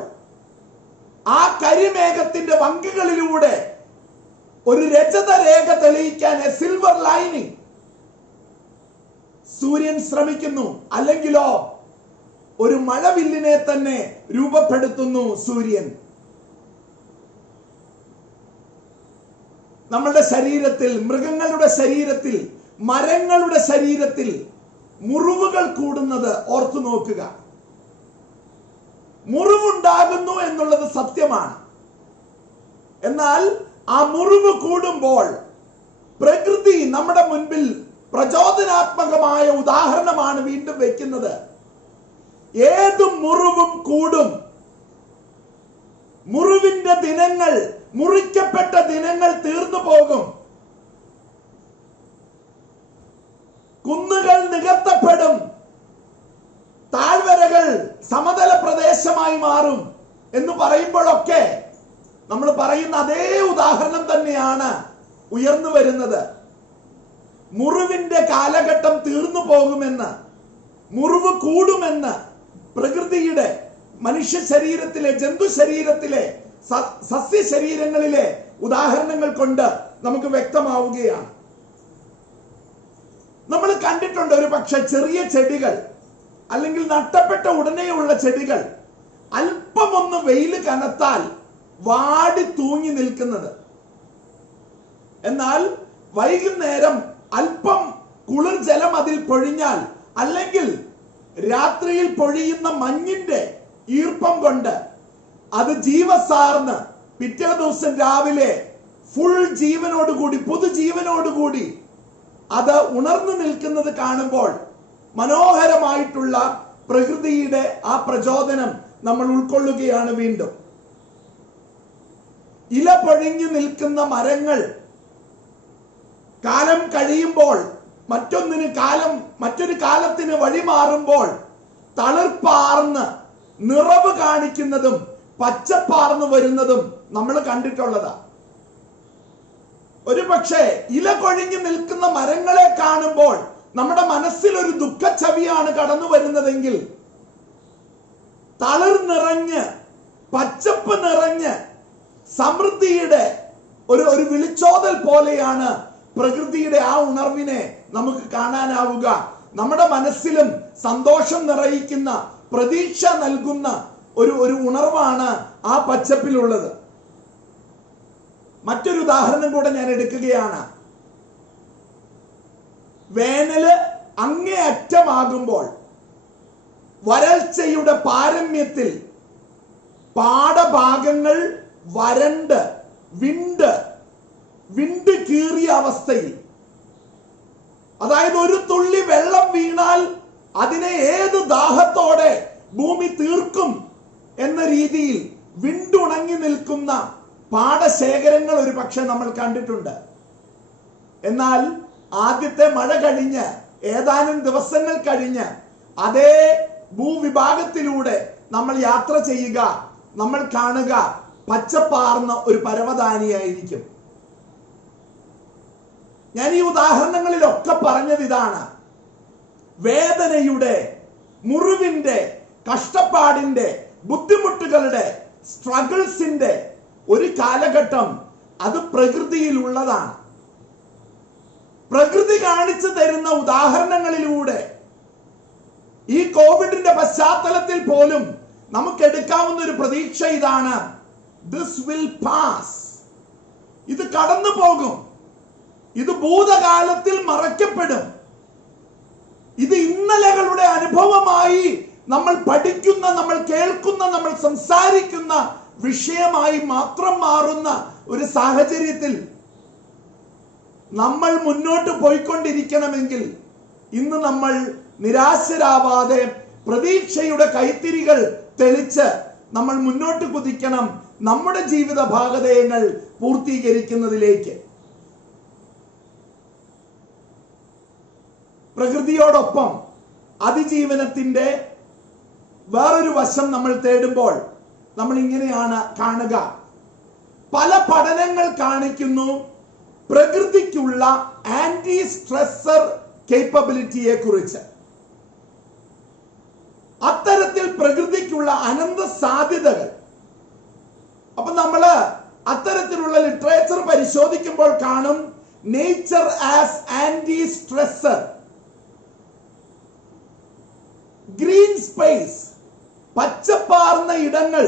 ആ കരിമേഘത്തിന്റെ വങ്കുകളിലൂടെ ഒരു രജതരേഖ തെളിയിക്കാൻ, എ സിൽവർ ലൈനിങ്, സൂര്യൻ ശ്രമിക്കുന്നു. അല്ലെങ്കിലോ ഒരു മഴവില്ലിനെ തന്നെ രൂപപ്പെടുത്തുന്നു സൂര്യൻ. നമ്മളുടെ ശരീരത്തിൽ, മൃഗങ്ങളുടെ ശരീരത്തിൽ, മരങ്ങളുടെ ശരീരത്തിൽ മുറിവുകൾ കൂടുന്നത് ഓർത്തു നോക്കുക. മുറിവുണ്ടാകുന്നു എന്നുള്ളത് സത്യമാണ്. എന്നാൽ ആ മുറിവ് കൂടുമ്പോൾ പ്രകൃതി നമ്മുടെ മുൻപിൽ പ്രചോദനാത്മകമായ ഉദാഹരണമാണ് വീണ്ടും വെക്കുന്നത്. ഏത് മുറിവും കൂടും. മുറിവിന്റെ ദിനങ്ങൾ, മുറിക്കപ്പെട്ട ദിനങ്ങൾ തീർന്നു പോകും. കുന്നുകൾ നികത്തപ്പെടും, താഴ്വരകൾ സമതല പ്രദേശമായി മാറും എന്ന് പറയുമ്പോഴൊക്കെ നമ്മൾ പറയുന്ന അതേ ഉദാഹരണം തന്നെയാണ് ഉയർന്നു വരുന്നത്. മുറിവിന്റെ കാലഘട്ടം തീർന്നു പോകുമെന്ന്, മുറിവ് കൂടുമെന്ന് പ്രകൃതിയുടെ, മനുഷ്യ ശരീരത്തിലെ, ജന്തു ശരീരത്തിലെ, സസ്യ ശരീരങ്ങളിലെ ഉദാഹരണങ്ങൾ കൊണ്ട് നമുക്ക് വ്യക്തമാവുകയാണ്. നമ്മൾ കണ്ടിട്ടുണ്ട് ഒരു പക്ഷെ ചെറിയ ചെടികൾ, അല്ലെങ്കിൽ നട്ടപ്പെട്ട ഉടനെയുള്ള ചെടികൾ അല്പമൊന്ന് വെയിൽ കനത്താൽ വാടി തൂങ്ങി നിൽക്കുന്നത്. എന്നാൽ വൈകുന്നേരം അല്പം കുളിർ ജലം അതിൽ പൊഴിഞ്ഞാൽ, അല്ലെങ്കിൽ രാത്രിയിൽ പൊഴിയുന്ന മഞ്ഞിന്റെ ഈർപ്പം കൊണ്ട് അത് ജീവസാർന്ന് പിറ്റേ ദിവസം രാവിലെ ഫുൾ ജീവനോടുകൂടി, പുതുജീവനോടുകൂടി അത് ഉണർന്നു നിൽക്കുന്നത് കാണുമ്പോൾ മനോഹരമായിട്ടുള്ള പ്രകൃതിയുടെ ആ പ്രചോദനം നമ്മൾ ഉൾക്കൊള്ളുകയാണ്. വീണ്ടും ഇല പൊഴിഞ്ഞു നിൽക്കുന്ന മരങ്ങൾ കാലം കഴിയുമ്പോൾ, മറ്റൊരു കാലത്തിന് വഴിമാറുമ്പോൾ തളിർപ്പാർന്ന് നിറവ് കാണിക്കുന്നതും പച്ചപ്പാർന്നു വരുന്നതും നമ്മൾ കണ്ടിട്ടുള്ളതാ. ഒരു പക്ഷേ ഇല കൊഴിഞ്ഞു നിൽക്കുന്ന മരങ്ങളെ കാണുമ്പോൾ നമ്മുടെ മനസ്സിൽ ഒരു ദുഃഖഛവിയാണ് കടന്നു വരുന്നതെങ്കിൽ, തളിർ നിറഞ്ഞ് പച്ചപ്പ് നിറഞ്ഞ് സമൃദ്ധിയുടെ ഒരു വിളിച്ചോതൽ പോലെയാണ് പ്രകൃതിയുടെ ആ ഉണർവിനെ നമുക്ക് കാണാനാവുക. നമ്മുടെ മനസ്സിലും സന്തോഷം നിറയിക്കുന്ന, പ്രതീക്ഷ നൽകുന്ന ഒരു ഉണർവാണ് ആ പച്ചപ്പിലുള്ളത്. മറ്റൊരു ഉദാഹരണം കൂടെ ഞാൻ എടുക്കുകയാണ്. വേനല് അങ്ങേയറ്റമാകുമ്പോൾ, വരൾച്ചയുടെ പാരമ്യത്തിൽ പാടഭാഗങ്ങൾ വരണ്ട് വിണ്ട് കീറിയ അവസ്ഥയിൽ, അതായത് ഒരു തുള്ളി വെള്ളം വീണാൽ അതിനെ ഏത് ദാഹത്തോടെ ഭൂമി തീർക്കും എന്ന രീതിയിൽ വിണ്ടുണങ്ങി നിൽക്കുന്ന പാടശേഖരങ്ങൾ ഒരു പക്ഷെ നമ്മൾ കണ്ടിട്ടുണ്ട്. എന്നാൽ ആദ്യത്തെ മഴ കഴിഞ്ഞ് ഏതാനും ദിവസങ്ങൾ കഴിഞ്ഞ് അതേ ഭൂവിഭാഗത്തിലൂടെ നമ്മൾ യാത്ര ചെയ്യുക, നമ്മൾ കാണുക പച്ചപ്പാർന്ന ഒരു പരവതാനിയായിരിക്കും. ഞാൻ ഈ ഉദാഹരണങ്ങളിലൊക്കെ പറഞ്ഞത് ഇതാണ്. വേദനയുടെ, മുറിവിന്റെ, കഷ്ടപ്പാടിന്റെ, ബുദ്ധിമുട്ടുകളുടെ, സ്ട്രഗിൾസിന്റെ ഒരു കാലഘട്ടം അത് പ്രകൃതിയിൽ ഉള്ളതാണ്. പ്രകൃതി കാണിച്ചു തരുന്ന ഉദാഹരണങ്ങളിലൂടെ ഈ കോവിഡിന്റെ പശ്ചാത്തലത്തിൽ പോലും നമുക്ക് എടുക്കാവുന്ന ഒരു പ്രതീക്ഷ ഇതാണ്. This will pass. ഇത് കടന്നു പോകും. ഇത് ഭൂതകാലത്തിൽ മറയ്ക്കപ്പെടും. ഇത് ഇന്നലകളുടെ അനുഭവമായി നമ്മൾ പഠിക്കുന്ന, നമ്മൾ കേൾക്കുന്ന, നമ്മൾ സംസാരിക്കുന്ന വിഷയമായി മാത്രം മാറുന്ന ഒരു സാഹചര്യത്തിൽ നമ്മൾ മുന്നോട്ട് പോയിക്കൊണ്ടിരിക്കണമെങ്കിൽ ഇന്ന് നമ്മൾ നിരാശരാവാതെ പ്രതീക്ഷയുടെ കൈത്തിരികൾ തെളിച്ച് നമ്മൾ മുന്നോട്ട് കുതിക്കണം, നമ്മുടെ ജീവിത ഭാഗധേയങ്ങൾ പൂർത്തീകരിക്കുന്നതിലേക്ക്. പ്രകൃതിയോടൊപ്പം അതിജീവനത്തിന്റെ വേറൊരു വശം നമ്മൾ തേടുമ്പോൾ നമ്മൾ ഇങ്ങനെയാണ് കാണുക. പല പഠനങ്ങൾ കാണിക്കുന്നു പ്രകൃതിക്കുള്ള ആന്റി സ്ട്രെസർ കേപ്പബിലിറ്റിയെ കുറിച്ച്. അത്തരത്തിൽ പ്രകൃതിക്കുള്ള അനന്ത സാധ്യതകൾ. അപ്പൊ നമ്മള് അത്തരത്തിലുള്ള ലിറ്ററേച്ചർ പരിശോധിക്കുമ്പോൾ കാണും nature as anti stressor, green space, പച്ചപ്പാർന്ന ഇടങ്ങൾ,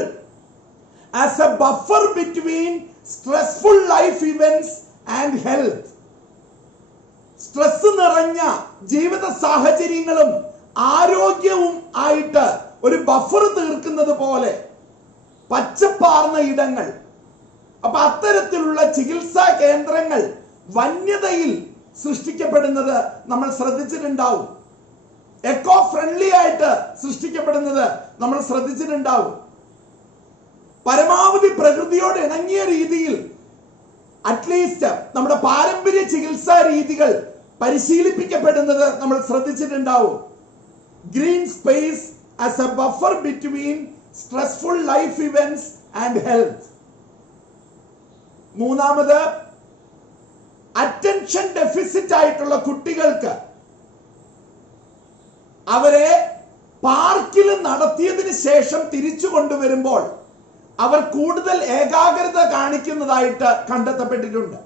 as a buffer between stressful life events and health. Stress നിറഞ്ഞ ജീവിത സാഹചര്യങ്ങളും ആരോഗ്യവും ആയിട്ട് ഒരു ബഫർ തീർക്കുന്നത് പോലെ പച്ചപ്പാർന്ന ഇടങ്ങൾ. അപ്പൊ അത്തരത്തിലുള്ള ചികിത്സാ കേന്ദ്രങ്ങൾ വന്യതയിൽ സൃഷ്ടിക്കപ്പെടുന്നത് നമ്മൾ ശ്രദ്ധിച്ചിട്ടുണ്ടാവും. എക്കോ ഫ്രണ്ട്ലി ആയിട്ട് സൃഷ്ടിക്കപ്പെടുന്നത് നമ്മൾ ശ്രദ്ധിച്ചിട്ടുണ്ടാവും. പരമാവധി പ്രകൃതിയോട് ഇണങ്ങിയ രീതിയിൽ അറ്റ്ലീസ്റ്റ് നമ്മുടെ പാരമ്പര്യ ചികിത്സാ രീതികൾ പരിശീലിപ്പിക്കപ്പെടുന്നത് നമ്മൾ ശ്രദ്ധിച്ചിട്ടുണ്ടാവും. Green space as a buffer between stressful life events and health. മൂന്നാമത്, അറ്റൻഷൻ ഡെഫിസിറ്റ് ആയിട്ടുള്ള കുട്ടികൾക്ക് അവരെ പാർക്കിൽ നടത്തിയതിനു ശേഷം തിരിച്ചു കൊണ്ടുവരുമ്പോൾ അവർ കൂടുതൽ ഏകാഗ്രത കാണിക്കുന്നതായിട്ട് കണ്ടെത്തപ്പെട്ടിട്ടുണ്ട്.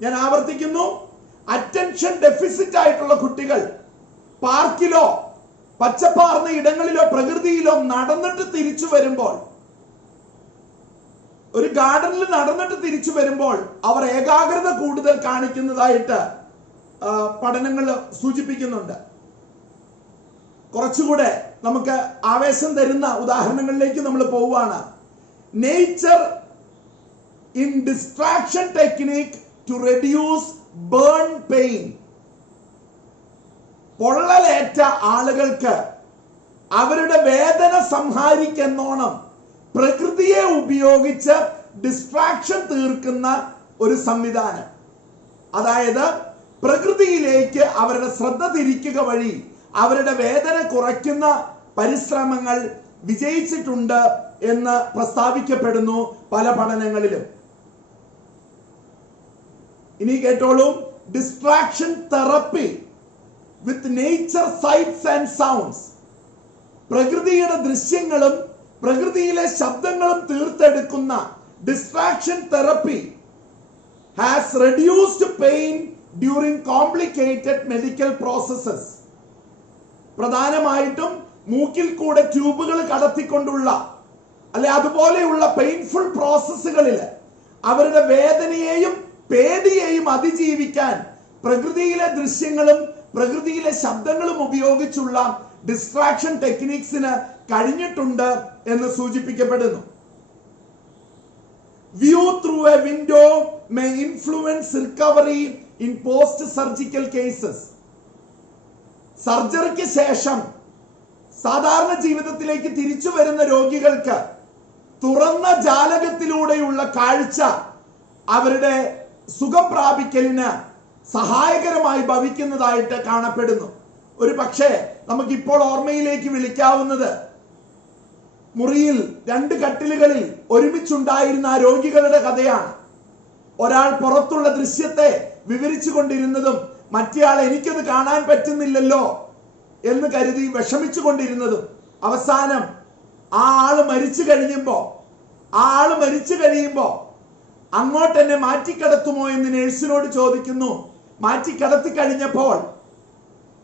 ഞാൻ ആവർത്തിക്കുന്നു, അറ്റൻഷൻ ഡെഫിസിറ്റ് ആയിട്ടുള്ള കുട്ടികൾ പാർക്കിലോ പച്ചപ്പാർന്ന ഇടങ്ങളിലോ പ്രകൃതിയിലോ നടന്നിട്ട് തിരിച്ചു വരുമ്പോൾ, ഒരു ഗാർഡനിൽ നടന്നിട്ട് തിരിച്ചു വരുമ്പോൾ അവർ ഏകാഗ്രത കൂടുതൽ കാണിക്കുന്നതായിട്ട് പഠനങ്ങൾ സൂചിപ്പിക്കുന്നുണ്ട്. കുറച്ചുകൂടെ നമുക്ക് ആവേശം തരുന്ന ഉദാഹരണങ്ങളിലേക്ക് നമ്മൾ പോവുകയാണ്. Nature in distraction technique to reduce burn pain. പൊള്ളലേറ്റ ആളുകൾക്ക് അവരുടെ വേദന സംഹാരിക്കെന്നോണം പ്രകൃതിയെ ഉപയോഗിച്ച് ഡിസ്ട്രാക്ഷൻ തീർക്കുന്ന ഒരു സംവിധാനം. അതായത് പ്രകൃതിയിലേക്ക് അവരുടെ ശ്രദ്ധ തിരിക്കുക വഴി അവരുടെ വേദന കുറയ്ക്കുന്ന പരിശ്രമങ്ങൾ വിജയിച്ചിട്ടുണ്ട് എന്ന് പ്രസ്താവിക്കപ്പെടുന്നു പല പഠനങ്ങളിലും. ഇനി കേട്ടോളൂ, distraction therapy with nature sights and sounds. പ്രകൃതിയുടെ ദൃശ്യങ്ങളും പ്രകൃതിയിലെ ശബ്ദങ്ങളും തീർത്തെടുക്കുന്ന distraction therapy has reduced pain during complicated medical processes. പ്രധാനമായിട്ടും മൂക്കിൽ കൂടെ ട്യൂബുകൾ കടത്തിക്കൊണ്ടുള്ള അല്ലെ അതുപോലെയുള്ള പെയിൻഫുൾ പ്രോസസ്സുകളിൽ അവരുടെ വേദനയെയും പേടിയെയും അതിജീവിക്കാൻ പ്രകൃതിയിലെ ദൃശ്യങ്ങളും പ്രകൃതിയിലെ ശബ്ദങ്ങളും ഉപയോഗിച്ചുള്ള ഡിസ്ട്രാക്ഷൻ ടെക്നിക്സിന് കഴിഞ്ഞിട്ടുണ്ട് എന്ന് സൂചിപ്പിക്കപ്പെടുന്നു. View through a window may influence recovery in post surgical cases. സർജറിക്ക് ശേഷം സാധാരണ ജീവിതത്തിലേക്ക് തിരിച്ചു വരുന്ന രോഗികൾക്ക് തുറന്ന ജാലകത്തിലൂടെയുള്ള കാഴ്ച അവരുടെ സുഖം പ്രാപിക്കലിന് സഹായകരമായി ഭവിക്കുന്നതായിട്ട് കാണപ്പെടുന്നു. ഒരു പക്ഷേ നമുക്കിപ്പോൾ ഓർമ്മയിലേക്ക് വിളിക്കാവുന്നത് മുറിയിൽ 2 കട്ടിലുകളിൽ ഒരുമിച്ചുണ്ടായിരുന്ന ആ രോഗികളുടെ കഥയാണ്. ഒരാൾ പുറത്തുള്ള ദൃശ്യത്തെ വിവരിച്ചു കൊണ്ടിരുന്നതും മറ്റേയാൾ എനിക്കത് കാണാൻ പറ്റുന്നില്ലല്ലോ എന്ന് കരുതി വിഷമിച്ചു കൊണ്ടിരുന്നതും അവസാനം ആ ആള് മരിച്ചു കഴിയുമ്പോ അങ്ങോട്ട് എന്നെ മാറ്റിക്കിടത്തുമോ എന്ന് നേഴ്സിനോട് ചോദിക്കുന്നു. മാറ്റിക്കിടത്തി കഴിഞ്ഞപ്പോൾ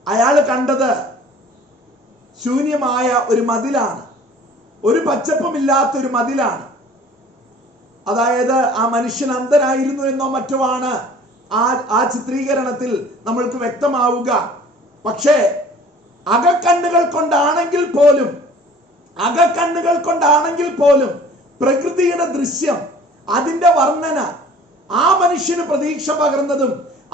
അയാൾ കണ്ടത് ശൂന്യമായ ഒരു മതിലാണ്, ഒരു പച്ചപ്പുമില്ലാത്ത ഒരു മതിലാണ്. അതായത് ആ മനുഷ്യൻ അന്ധനായിരുന്നു എന്നോ മറ്റോ ആണ് ആ ചിത്രീകരണത്തിൽ നമ്മൾക്ക് വ്യക്തമാവുക. പക്ഷേ അകക്കണ്ണുകൾ കൊണ്ടാണെങ്കിൽ പോലും പ്രകൃതിയുടെ ദൃശ്യം, അതിന്റെ വർണ്ണന ആ മനുഷ്യന് പ്രതീക്ഷ പകർന്നതും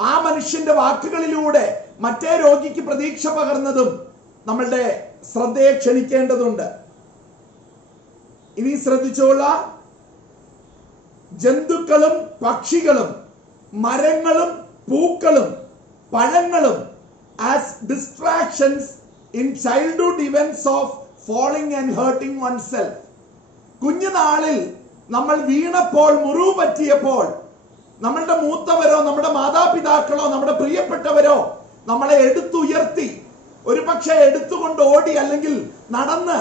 ആ മനുഷ്യന്റെ വാക്കുകളിലൂടെ മറ്റേ രോഗിക്ക് പ്രതീക്ഷ പകർന്നതും നമ്മളുടെ ശ്രദ്ധയെ ക്ഷണിക്കേണ്ടതുണ്ട്. ഇനി ശ്രദ്ധിച്ചോളാം, ജന്തുക്കളും പക്ഷികളും മരങ്ങളും പൂക്കളും പഴങ്ങളും as distractions in childhood events of falling and hurting oneself. കുഞ്ഞുനാളിൽ നമ്മൾ വീണപ്പോൾ, മുറിവ് പറ്റിയപ്പോൾ നമ്മളുടെ മൂത്തവരോ നമ്മുടെ മാതാപിതാക്കളോ നമ്മുടെ പ്രിയപ്പെട്ടവരോ നമ്മളെ എടുത്തുയർത്തി, ഒരു പക്ഷേ എടുത്തുകൊണ്ട് ഓടി അല്ലെങ്കിൽ നടന്ന്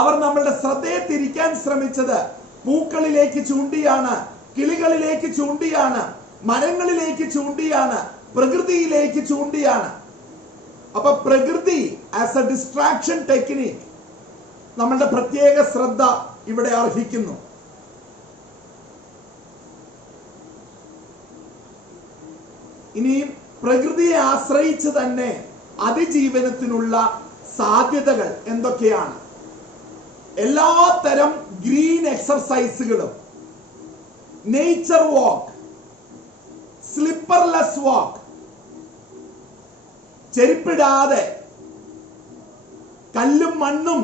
അവർ നമ്മളുടെ ശ്രദ്ധയെ തിരിക്കാൻ ശ്രമിച്ചത് പൂക്കളിലേക്ക് ചൂണ്ടിയാണ്, കിളികളിലേക്ക് ചൂണ്ടിയാണ്, മരങ്ങളിലേക്ക് ചൂണ്ടിയാണ്, പ്രകൃതിയിലേക്ക് ചൂണ്ടിയാണ്. അപ്പൊ പ്രകൃതി ആസ് എ ഡിസ്ട്രാക്ഷൻ ടെക്നിക് നമ്മളുടെ പ്രത്യേക ശ്രദ്ധ ഇവിടെ അർഹിക്കുന്നു. ഇനിയും പ്രകൃതിയെ ആശ്രയിച്ച് തന്നെ അതിജീവനത്തിനുള്ള സാധ്യതകൾ എന്തൊക്കെയാണ്? എല്ലാ തരം ഗ്രീൻ എക്സർസൈസുകളും, നേച്ചർ വാക്ക്, സ്ലിപ്പർലെസ് വാക്ക്, ചെരുപ്പിടാതെ കല്ലും മണ്ണും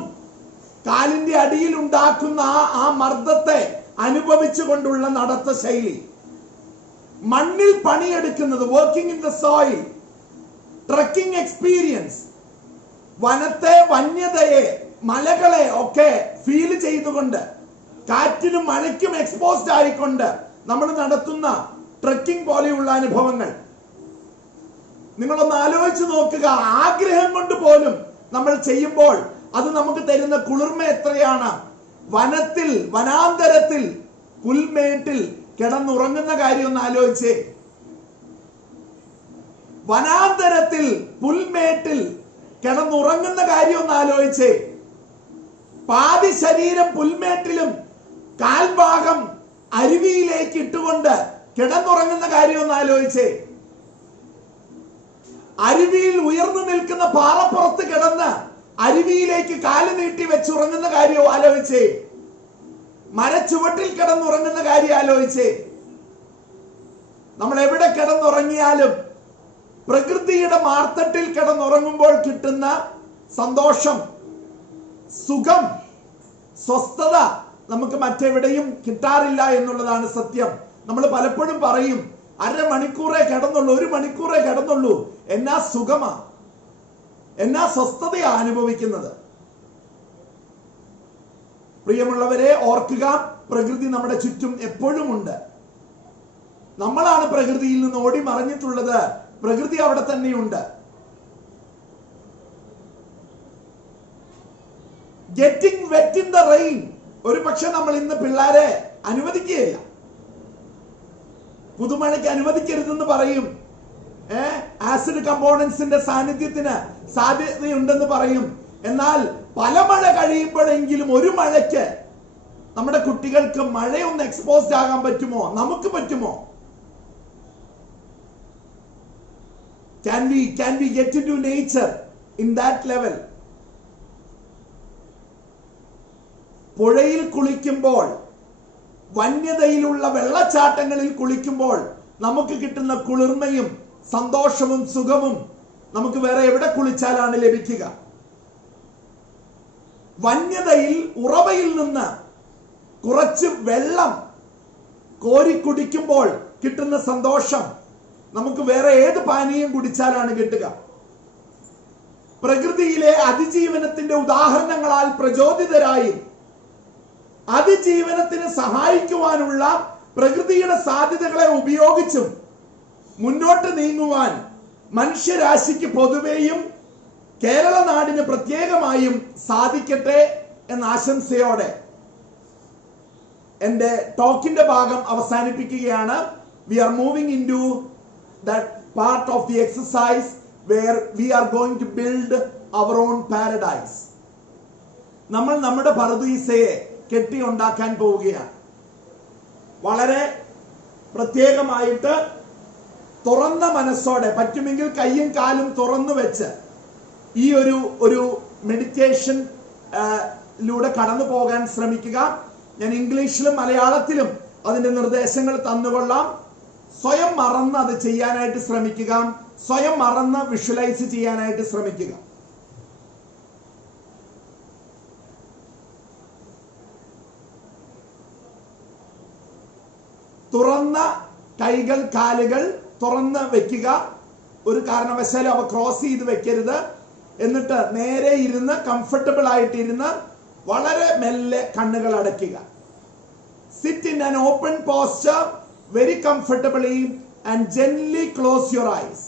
കാലിന്റെ അടിയിൽ ഉണ്ടാക്കുന്ന ആ മർദ്ദത്തെ അനുഭവിച്ചുകൊണ്ടുള്ള നടത്ത ശൈലി, മണ്ണിൽ പണിയെടുക്കുന്നത്, working in the soil, trekking experience, വനത്തെ, വന്യതയെ, മലകളെ ഒക്കെ ഫീൽ ചെയ്തുകൊണ്ട്, കാറ്റിനും മഴയ്ക്കും എക്സ്പോസ്ഡ് ആയിക്കൊണ്ട് നമ്മൾ നടത്തുന്ന ട്രക്കിംഗ് പോലെയുള്ള അനുഭവങ്ങൾ. നിങ്ങളൊന്ന് ആലോചിച്ച് നോക്കുക. ആഗ്രഹം കൊണ്ട് പോലും നമ്മൾ ചെയ്യുമ്പോൾ അത് നമുക്ക് തരുന്ന കുളിർമ എത്രയാണ്. വനത്തിൽ, വനാന്തരത്തിൽ, പുൽമേട്ടിൽ കിടന്നുറങ്ങുന്ന കാര്യം ഒന്ന് ആലോചിച്ചേ. വനാന്തരത്തിൽ, പുൽമേട്ടിൽ കിടന്നുറങ്ങുന്ന കാര്യം ഒന്ന് ആലോചിച്ചേ. പാതി ശരീരം പുൽമേട്ടിലും കാൽഭാഗം അരുവിയിലേക്ക് ഇട്ടുകൊണ്ട് കിടന്നുറങ്ങുന്ന കാര്യം ഒന്ന് ആലോചിച്ചേ. അരുവിയിൽ ഉയർന്നു നിൽക്കുന്ന പാറപ്പുറത്ത് കിടന്ന് അരുവിയിലേക്ക് കാല് നീട്ടി വെച്ചുറങ്ങുന്ന കാര്യം ആലോചിച്ചേ. മരച്ചുവട്ടിൽ കിടന്നുറങ്ങുന്ന കാര്യം ആലോചിച്ചേ. നമ്മൾ എവിടെ കിടന്നുറങ്ങിയാലും പ്രകൃതിയുടെ മാർത്തട്ടിൽ കിടന്നുറങ്ങുമ്പോൾ കിട്ടുന്ന സന്തോഷം, സുഖം, സ്വസ്ഥത നമുക്ക് മറ്റെവിടെയും കിട്ടാറില്ല എന്നുള്ളതാണ് സത്യം. നമ്മൾ പലപ്പോഴും പറയും, അരമണിക്കൂറേ കിടന്നുള്ളൂ, 1 മണിക്കൂറേ കിടന്നുള്ളൂ, എന്നാ സുഖമാ, എന്നാ സ്വസ്ഥതയാ അനുഭവിക്കുന്നത്. പ്രിയമുള്ളവരെ, ഓർക്കുക, പ്രകൃതി നമ്മുടെ ചുറ്റും എപ്പോഴും ഉണ്ട്. നമ്മളാണ് പ്രകൃതിയിൽ നിന്ന് ഓടി മറഞ്ഞിട്ടുള്ളത്. പ്രകൃതി അവിടെ തന്നെയുണ്ട്. Getting wet in the rain ഒരു പക്ഷെ നമ്മൾ ഇന്ന് പിള്ളേരെ അനുവദിക്കുകയില്ല. പുതുമഴയ്ക്ക് അനുവദിക്കരുതെന്ന് പറയും. ആസിഡ് കമ്പോണൻസിന്റെ സാന്നിധ്യത്തിന് സാധ്യതയുണ്ടെന്ന് പറയും. എന്നാൽ പല മഴ കഴിയുമ്പോഴെങ്കിലും ഒരു മഴയ്ക്ക് നമ്മുടെ കുട്ടികൾക്ക് മഴയൊന്ന് എക്സ്പോസ്ഡ് ആകാൻ പറ്റുമോ? നമുക്ക് പറ്റുമോ? Can we get into nature in that level? പുഴയിൽ കുളിക്കുമ്പോൾ, വന്യതയിലുള്ള വെള്ളച്ചാട്ടങ്ങളിൽ കുളിക്കുമ്പോൾ നമുക്ക് കിട്ടുന്ന കുളിർമയും സന്തോഷവും സുഖവും നമുക്ക് വേറെ എവിടെ കുളിച്ചാലാണ് ലഭിക്കുക? വന്യതയിൽ ഉറവയിൽ നിന്ന് കുറച്ച് വെള്ളം കോരി കുടിക്കുമ്പോൾ കിട്ടുന്ന സന്തോഷം നമുക്ക് വേറെ ഏത് പാനീയം കുടിച്ചാലാണ് കിട്ടുക? പ്രകൃതിയിലെ അതിജീവനത്തിന്റെ ഉദാഹരണങ്ങളാൽ പ്രചോദിതരായി അതിജീവനത്തിന് സഹായിക്കുവാനുള്ള പ്രകൃതിയുടെ സാധ്യതകളെ ഉപയോഗിച്ചും മുന്നോട്ട് നീങ്ങുവാൻ മനുഷ്യരാശിക്ക് പൊതുവെയും കേരള നാടിന് പ്രത്യേകമായും സാധിക്കട്ടെ എന്ന ആശംസയോടെ എന്റെ ടോക്കിന്റെ ഭാഗം അവസാനിപ്പിക്കുകയാണ്. We are moving into that part of the exercise where we are going to build our own paradise. നമ്മൾ നമ്മുടെ പറുദീസയെ കെട്ടി ഉണ്ടാക്കാൻ പോവുകയാണ്. വളരെ പ്രത്യേകമായിട്ട് തുറന്ന മനസ്സോടെ, പറ്റുമെങ്കിൽ കയ്യും കാലും തുറന്നു വെച്ച് ഈ ഒരു മെഡിറ്റേഷനിലൂടെ കടന്നു പോകാൻ ശ്രമിക്കുക. ഞാൻ ഇംഗ്ലീഷിലും മലയാളത്തിലും അതിന്റെ നിർദ്ദേശങ്ങൾ തന്നുകൊള്ളാം. സ്വയം മറന്ന് അത് ചെയ്യാനായിട്ട് ശ്രമിക്കുക. സ്വയം മറന്ന് വിഷ്വലൈസ് ചെയ്യാനായിട്ട് ശ്രമിക്കുക. തുറന്ന കൈകൾ, കാലുകൾ തുറന്ന് വെക്കുക. ഒരു കാരണവശാലും അവ ക്രോസ് ചെയ്ത് വെക്കരുത്. എന്നിട്ട് നേരെ ഇരുന്ന്, കംഫർട്ടബിൾ ആയിട്ടിരുന്ന് വളരെ മെല്ലെ കണ്ണുകൾ അടയ്ക്കുക. Sit in an open posture very comfortably and gently close your eyes.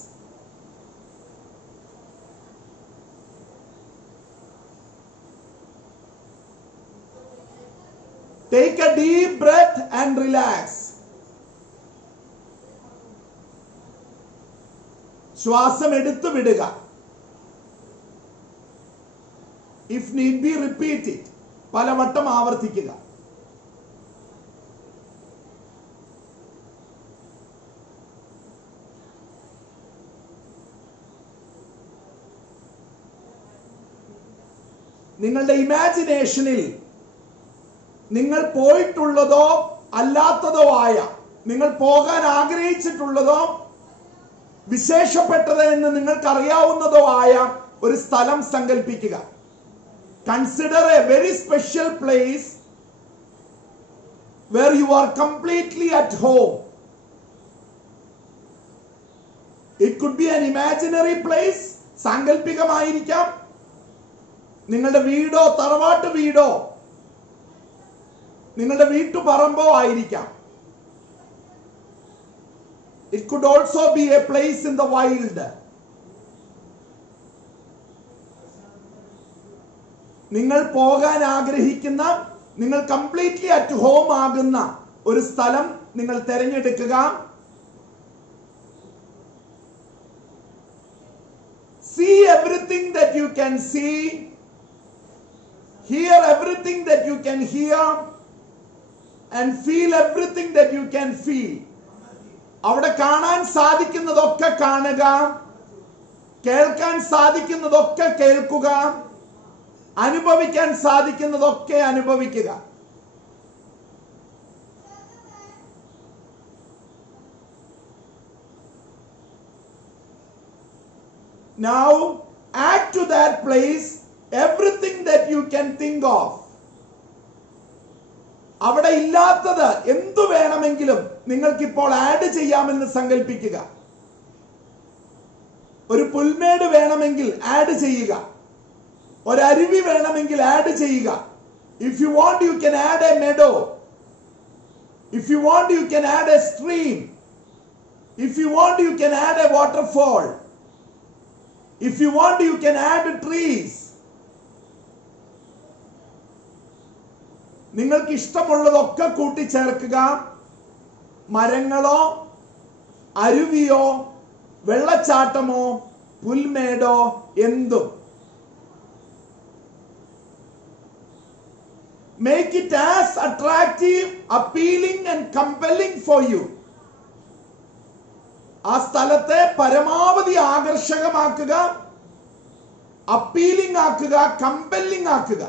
Take a deep breath and relax. ശ്വാസം എടുത്തു വിടുക. If need be, repeat it. പലവട്ടം ആവർത്തിക്കുക. നിങ്ങളുടെ ഇമാജിനേഷനിൽ നിങ്ങൾ പോയിട്ടുള്ളതോ അല്ലാത്തതോ ആയ, നിങ്ങൾ പോകാൻ ആഗ്രഹിച്ചിട്ടുള്ളതോ വിശേഷപ്പെട്ടത് എന്ന് നിങ്ങൾക്ക് അറിയാവുന്നതോ ആയ ഒരു സ്ഥലം സങ്കല്പിക്കുക. Consider A very special place where you are completely at home. It could be an imaginary place, സാങ്കല്പികമായിരിക്കാം. നിങ്ങളുടെ വീടോ തറവാട്ട് വീടോ നിങ്ങളുടെ വീട്ടുപറമ്പോ ആയിരിക്കാം. It could also be a place in the wild. നിങ്ങൾ പോകാൻ ആഗ്രഹിക്കുന്ന, നിങ്ങൾ കംപ്ലീറ്റ്ലി അറ്റ് ഹോം ആകുന്ന ഒരു സ്ഥലം നിങ്ങൾ തിരഞ്ഞെടുക്കുക. See everything that you can see, hear everything that you can hear, and feel everything that you can feel. അവിടെ കാണാൻ സാധിക്കുന്നതൊക്കെ കാണുക, കേൾക്കാൻ സാധിക്കുന്നതൊക്കെ കേൾക്കുക, അനുഭവിക്കാൻ സാധിക്കുന്നതൊക്കെ അനുഭവിക്കുക. Now add to that place everything that you can think of. അവിടെ ഇല്ലാത്തത് എന്തു വേണമെങ്കിലും നിങ്ങൾക്കിപ്പോൾ ആഡ് ചെയ്യാമെന്ന് സങ്കല്പിക്കുക. ഒരു പുൽമേട് വേണമെങ്കിൽ ആഡ് ചെയ്യുക, ഒരു അരുവി വേണമെങ്കിൽ ആഡ് ചെയ്യുക. If you want, you can add a meadow. If you want, you can add a stream. If you want, you can add a waterfall. If you want, you can add trees. നിങ്ങൾക്ക് ഇഷ്ടമുള്ളതൊക്കെ കൂട്ടിച്ചേർക്കുക. മരങ്ങളോ അരുവിയോ വെള്ളച്ചാട്ടമോ പുൽമേടോ എന്തും. Make it as attractive, appealing and compelling for you. ആ സ്ഥലത്തെ പരമാവധി ആകർഷകമാക്കുക, appealing ആക്കുക, compelling ആക്കുക.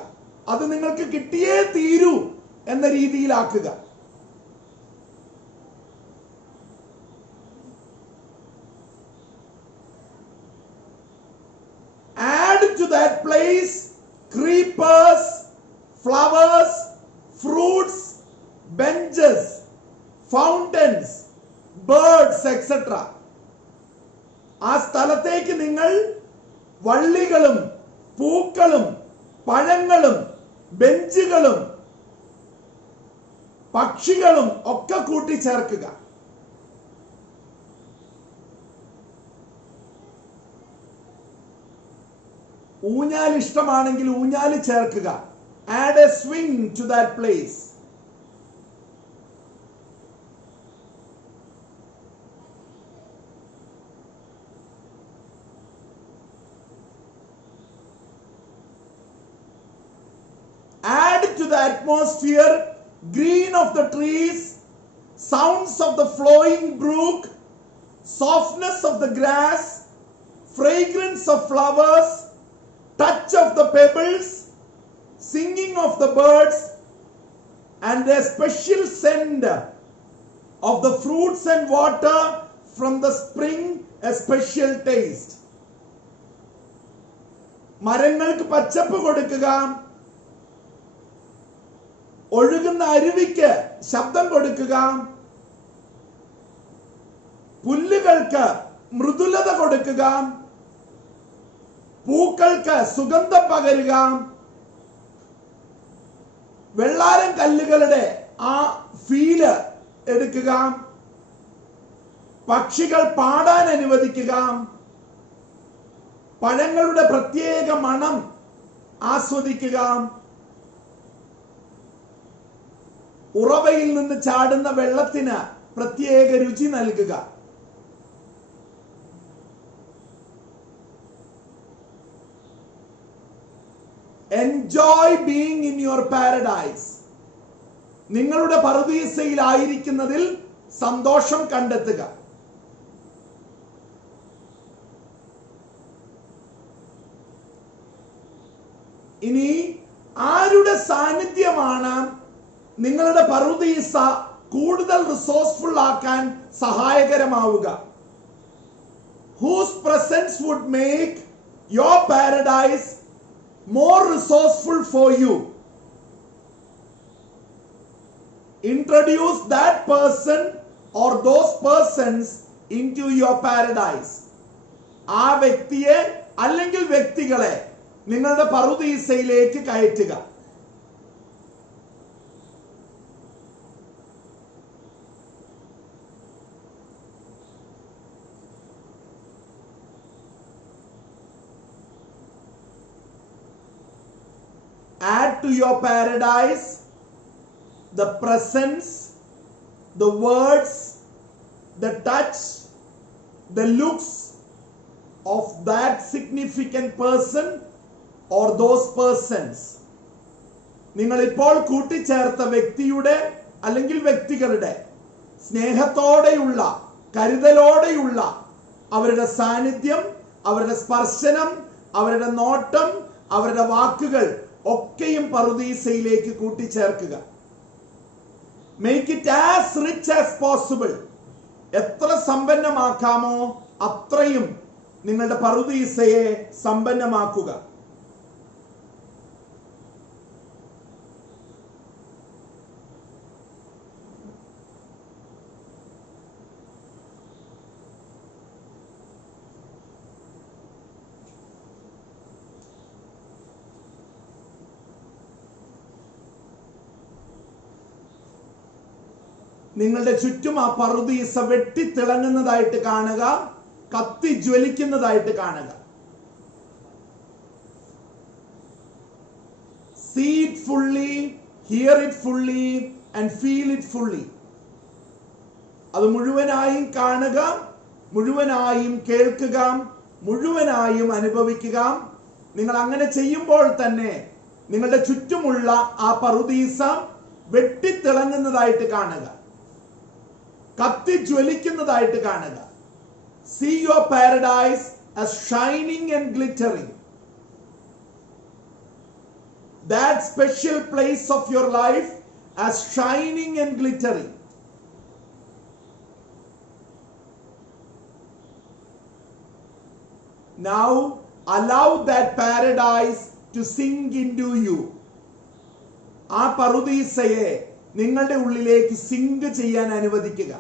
അത് നിങ്ങൾക്ക് കിട്ടിയേ തീരൂ എന്ന രീതിയിലാക്കുക. Add to that place creepers, flowers, fruits, benches, fountains, birds, etc. ആ സ്ഥലത്തേക്ക് നിങ്ങൾ വള്ളികളും പൂക്കളും പഴങ്ങളും ബെഞ്ചുകളും പക്ഷികളും ഒക്കെ കൂട്ടിച്ചേർക്കുക. ഊഞ്ഞാൽ ഇഷ്ടമാണെങ്കിൽ ഊഞ്ഞാൽ ചേർക്കുക. Add a swing to that place. Add to the atmosphere green of the trees, sounds of the flowing brook, softness of the grass, fragrance of flowers, touch of the pebbles, singing of the birds, and a special scent of the fruits and water from the spring, a special taste. മരങ്ങൾക്ക് പച്ചപ്പ് കൊടുക്കുക, ഒഴുകുന്ന അരുവിക്ക് ശബ്ദം കൊടുക്കുക, പുല്ലുകൾക്ക് മൃദുലത കൊടുക്കുക, പൂക്കൾക്ക് സുഗന്ധം പകരുക, വെള്ളാരം കല്ലുകളുടെ ആ feel എടുക്കുക, പക്ഷികൾ പാടാൻ അനുവദിക്കുക, പഴങ്ങളുടെ പ്രത്യേക മണം ആസ്വദിക്കുക, ഉറവയിൽ നിന്ന് ചാടുന്ന വെള്ളത്തിന് പ്രത്യേക രുചി നൽകുക. Enjoy being in your paradise. നിങ്ങളുടെ പറുദീസയിലായിരിക്കുന്നതിൽ സന്തോഷം കണ്ടെത്തുക. ഇനി ആരുടെ സാന്നിധ്യമാണ് നിങ്ങളുടെ പറുദീസ കൂടുതൽ റിസോഴ്സ്ഫുൾ ആക്കാൻ സഹായകരമാവുക? Whose presence would make your paradise more resourceful for you? Introduce that person or those persons into your paradise. ആ വ്യക്തിയെ അല്ലെങ്കിൽ വ്യക്തികളെ നിങ്ങളുടെ പറുദീസയിലേക്ക് കയറ്റുക. Add to your paradise the presence, the words, the touch, the looks of that significant person or those persons. നിങ്ങൾ ഇപ്പോൾ കൂട്ടിച്ചേർത്ത വ്യക്തിയുടെ അല്ലെങ്കിൽ വ്യക്തികളുടെ സ്നേഹത്തോടെയുള്ള കരുതലോടെയുള്ള അവരുടെ സാന്നിധ്യം, അവരുടെ സ്പർശനം, അവരുടെ നോട്ടം, അവരുടെ വാക്കുകൾ ഒക്കെയും പറുദീസയിലേക്ക് കൂട്ടിച്ചേർക്കുക. Make it as rich as possible. എത്ര സമ്പന്നമാക്കാമോ അത്രയും നിങ്ങളുടെ പറുദീസയെ സമ്പന്നമാക്കുക. നിങ്ങളുടെ ചുറ്റും ആ പറുദീസ വെട്ടിത്തിളങ്ങുന്നതായിട്ട് കാണുക, കത്തി ജ്വലിക്കുന്നതായിട്ട് കാണുക. See it fully, hear it fully and feel it fully. അത് മുഴുവനായും കാണുക, മുഴുവനായും കേൾക്കുക, മുഴുവനായും അനുഭവിക്കുക. നിങ്ങൾ അങ്ങനെ ചെയ്യുമ്പോൾ തന്നെ നിങ്ങളുടെ ചുറ്റുമുള്ള ആ പറുദീസ വെട്ടിത്തിളങ്ങുന്നതായിട്ട് കാണുക, കത്തി ജ്വലിക്കുന്നതായിട്ട് കാണുക. See your paradise as shining and glittering. That special place of your life as shining and glittering. Now allow that paradise to sink into you. ആ പറുദീസയെ നിങ്ങളുടെ ഉള്ളിലേക്ക് സിങ്ക് ചെയ്യാൻ അനുവദിക്കുക.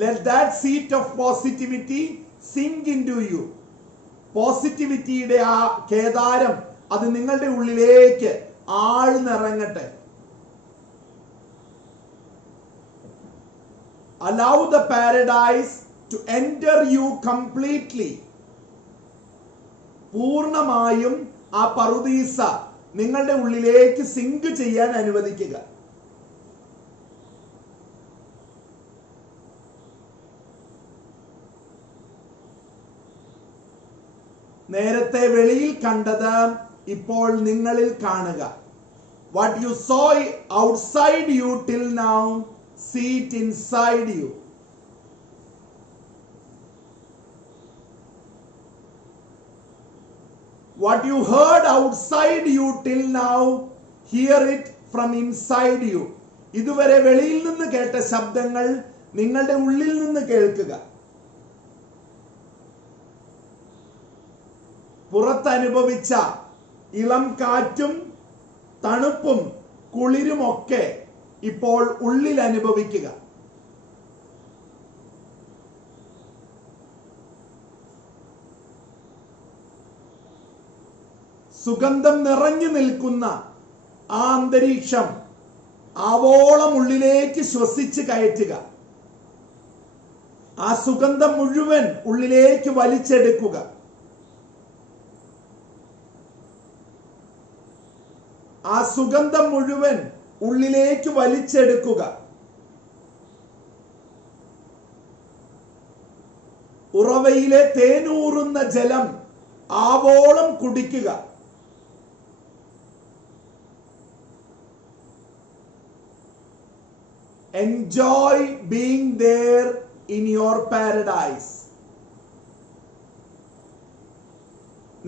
Let that seat of positivity sink into you. പോസിറ്റിവിറ്റിയുടെ ആ കേദാരം അത് നിങ്ങളുടെ ഉള്ളിലേക്ക് ആഴ്ന്നിറങ്ങട്ടെ. Allow the paradise to enter you completely. പൂർണ്ണമായും ആ പറുദീസ നിങ്ങളുടെ ഉള്ളിലേക്ക് സിങ്ക് ചെയ്യാൻ അനുവദിക്കുക. നേരത്തെ വെളിയിൽ കണ്ടത് ഇപ്പോൾ നിങ്ങളിൽ കാണുക. What you saw outside you till now, see it inside you. What you heard outside you till now, hear it from inside you. ഇതുവരെ വെളിയിൽ നിന്ന് കേട്ട ശബ്ദങ്ങൾ നിങ്ങളുടെ ഉള്ളിൽ നിന്ന് കേൾക്കുക. പുറത്തനുഭവിച്ച ഇളം കാറ്റും തണുപ്പും കുളിരുമൊക്കെ ഇപ്പോൾ ഉള്ളിൽ അനുഭവിക്കുക. സുഗന്ധം നിറഞ്ഞു നിൽക്കുന്ന ആ അന്തരീക്ഷം ആവോളം ഉള്ളിലേക്ക് ശ്വസിച്ച് കയറ്റുക. ആ സുഗന്ധം മുഴുവൻ ഉള്ളിലേക്ക് വലിച്ചെടുക്കുക. ആ സുഗന്ധം മുഴുവൻ ഉള്ളിലേക്ക് വലിച്ചെടുക്കുക. ഉറവയിലെ തേനൂറുന്ന ജലം ആവോളം കുടിക്കുക. Enjoy being there in your paradise.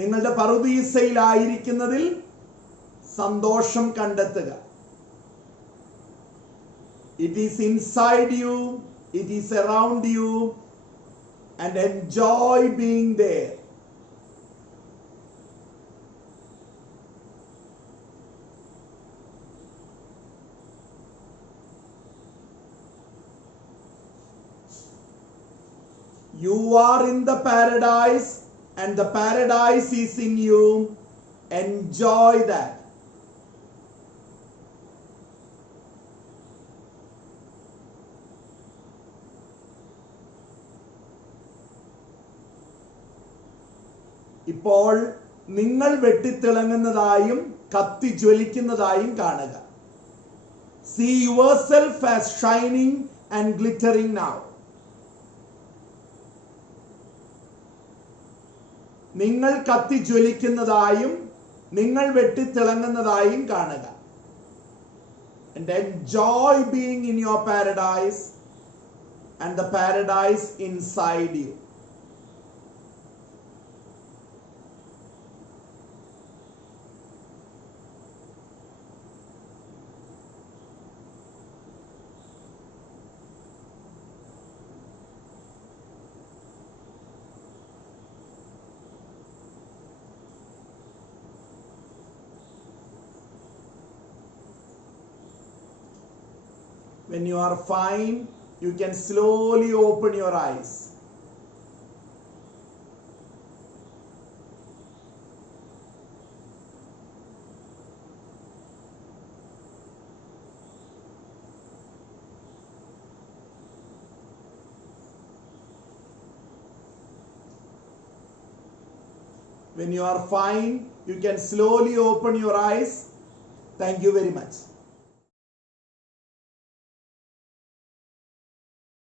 നിങ്ങളുടെ പറുദീസയിലായിരിക്കുന്നതിൽ സന്തോഷം കണ്ടെത്തുക. It is inside you, it is around you, and enjoy being there. You are in the paradise and the paradise is in you. Enjoy that. ഇപ്പോൾ നിങ്ങൾ വെട്ടിത്തിളങ്ങുന്നതായും കത്തിജ്വലിക്കുന്നതായും കാണുക. See yourself as shining and glittering now. നിങ്ങൾ കത്തിജ്വലിക്കുന്നതായും നിങ്ങൾ വെട്ടിത്തിളങ്ങുന്നതായും കാണുക. And enjoy being in your paradise and the paradise inside you. When you are fine, you can slowly open your eyes. When you are fine, you can slowly open your eyes. Thank you very much.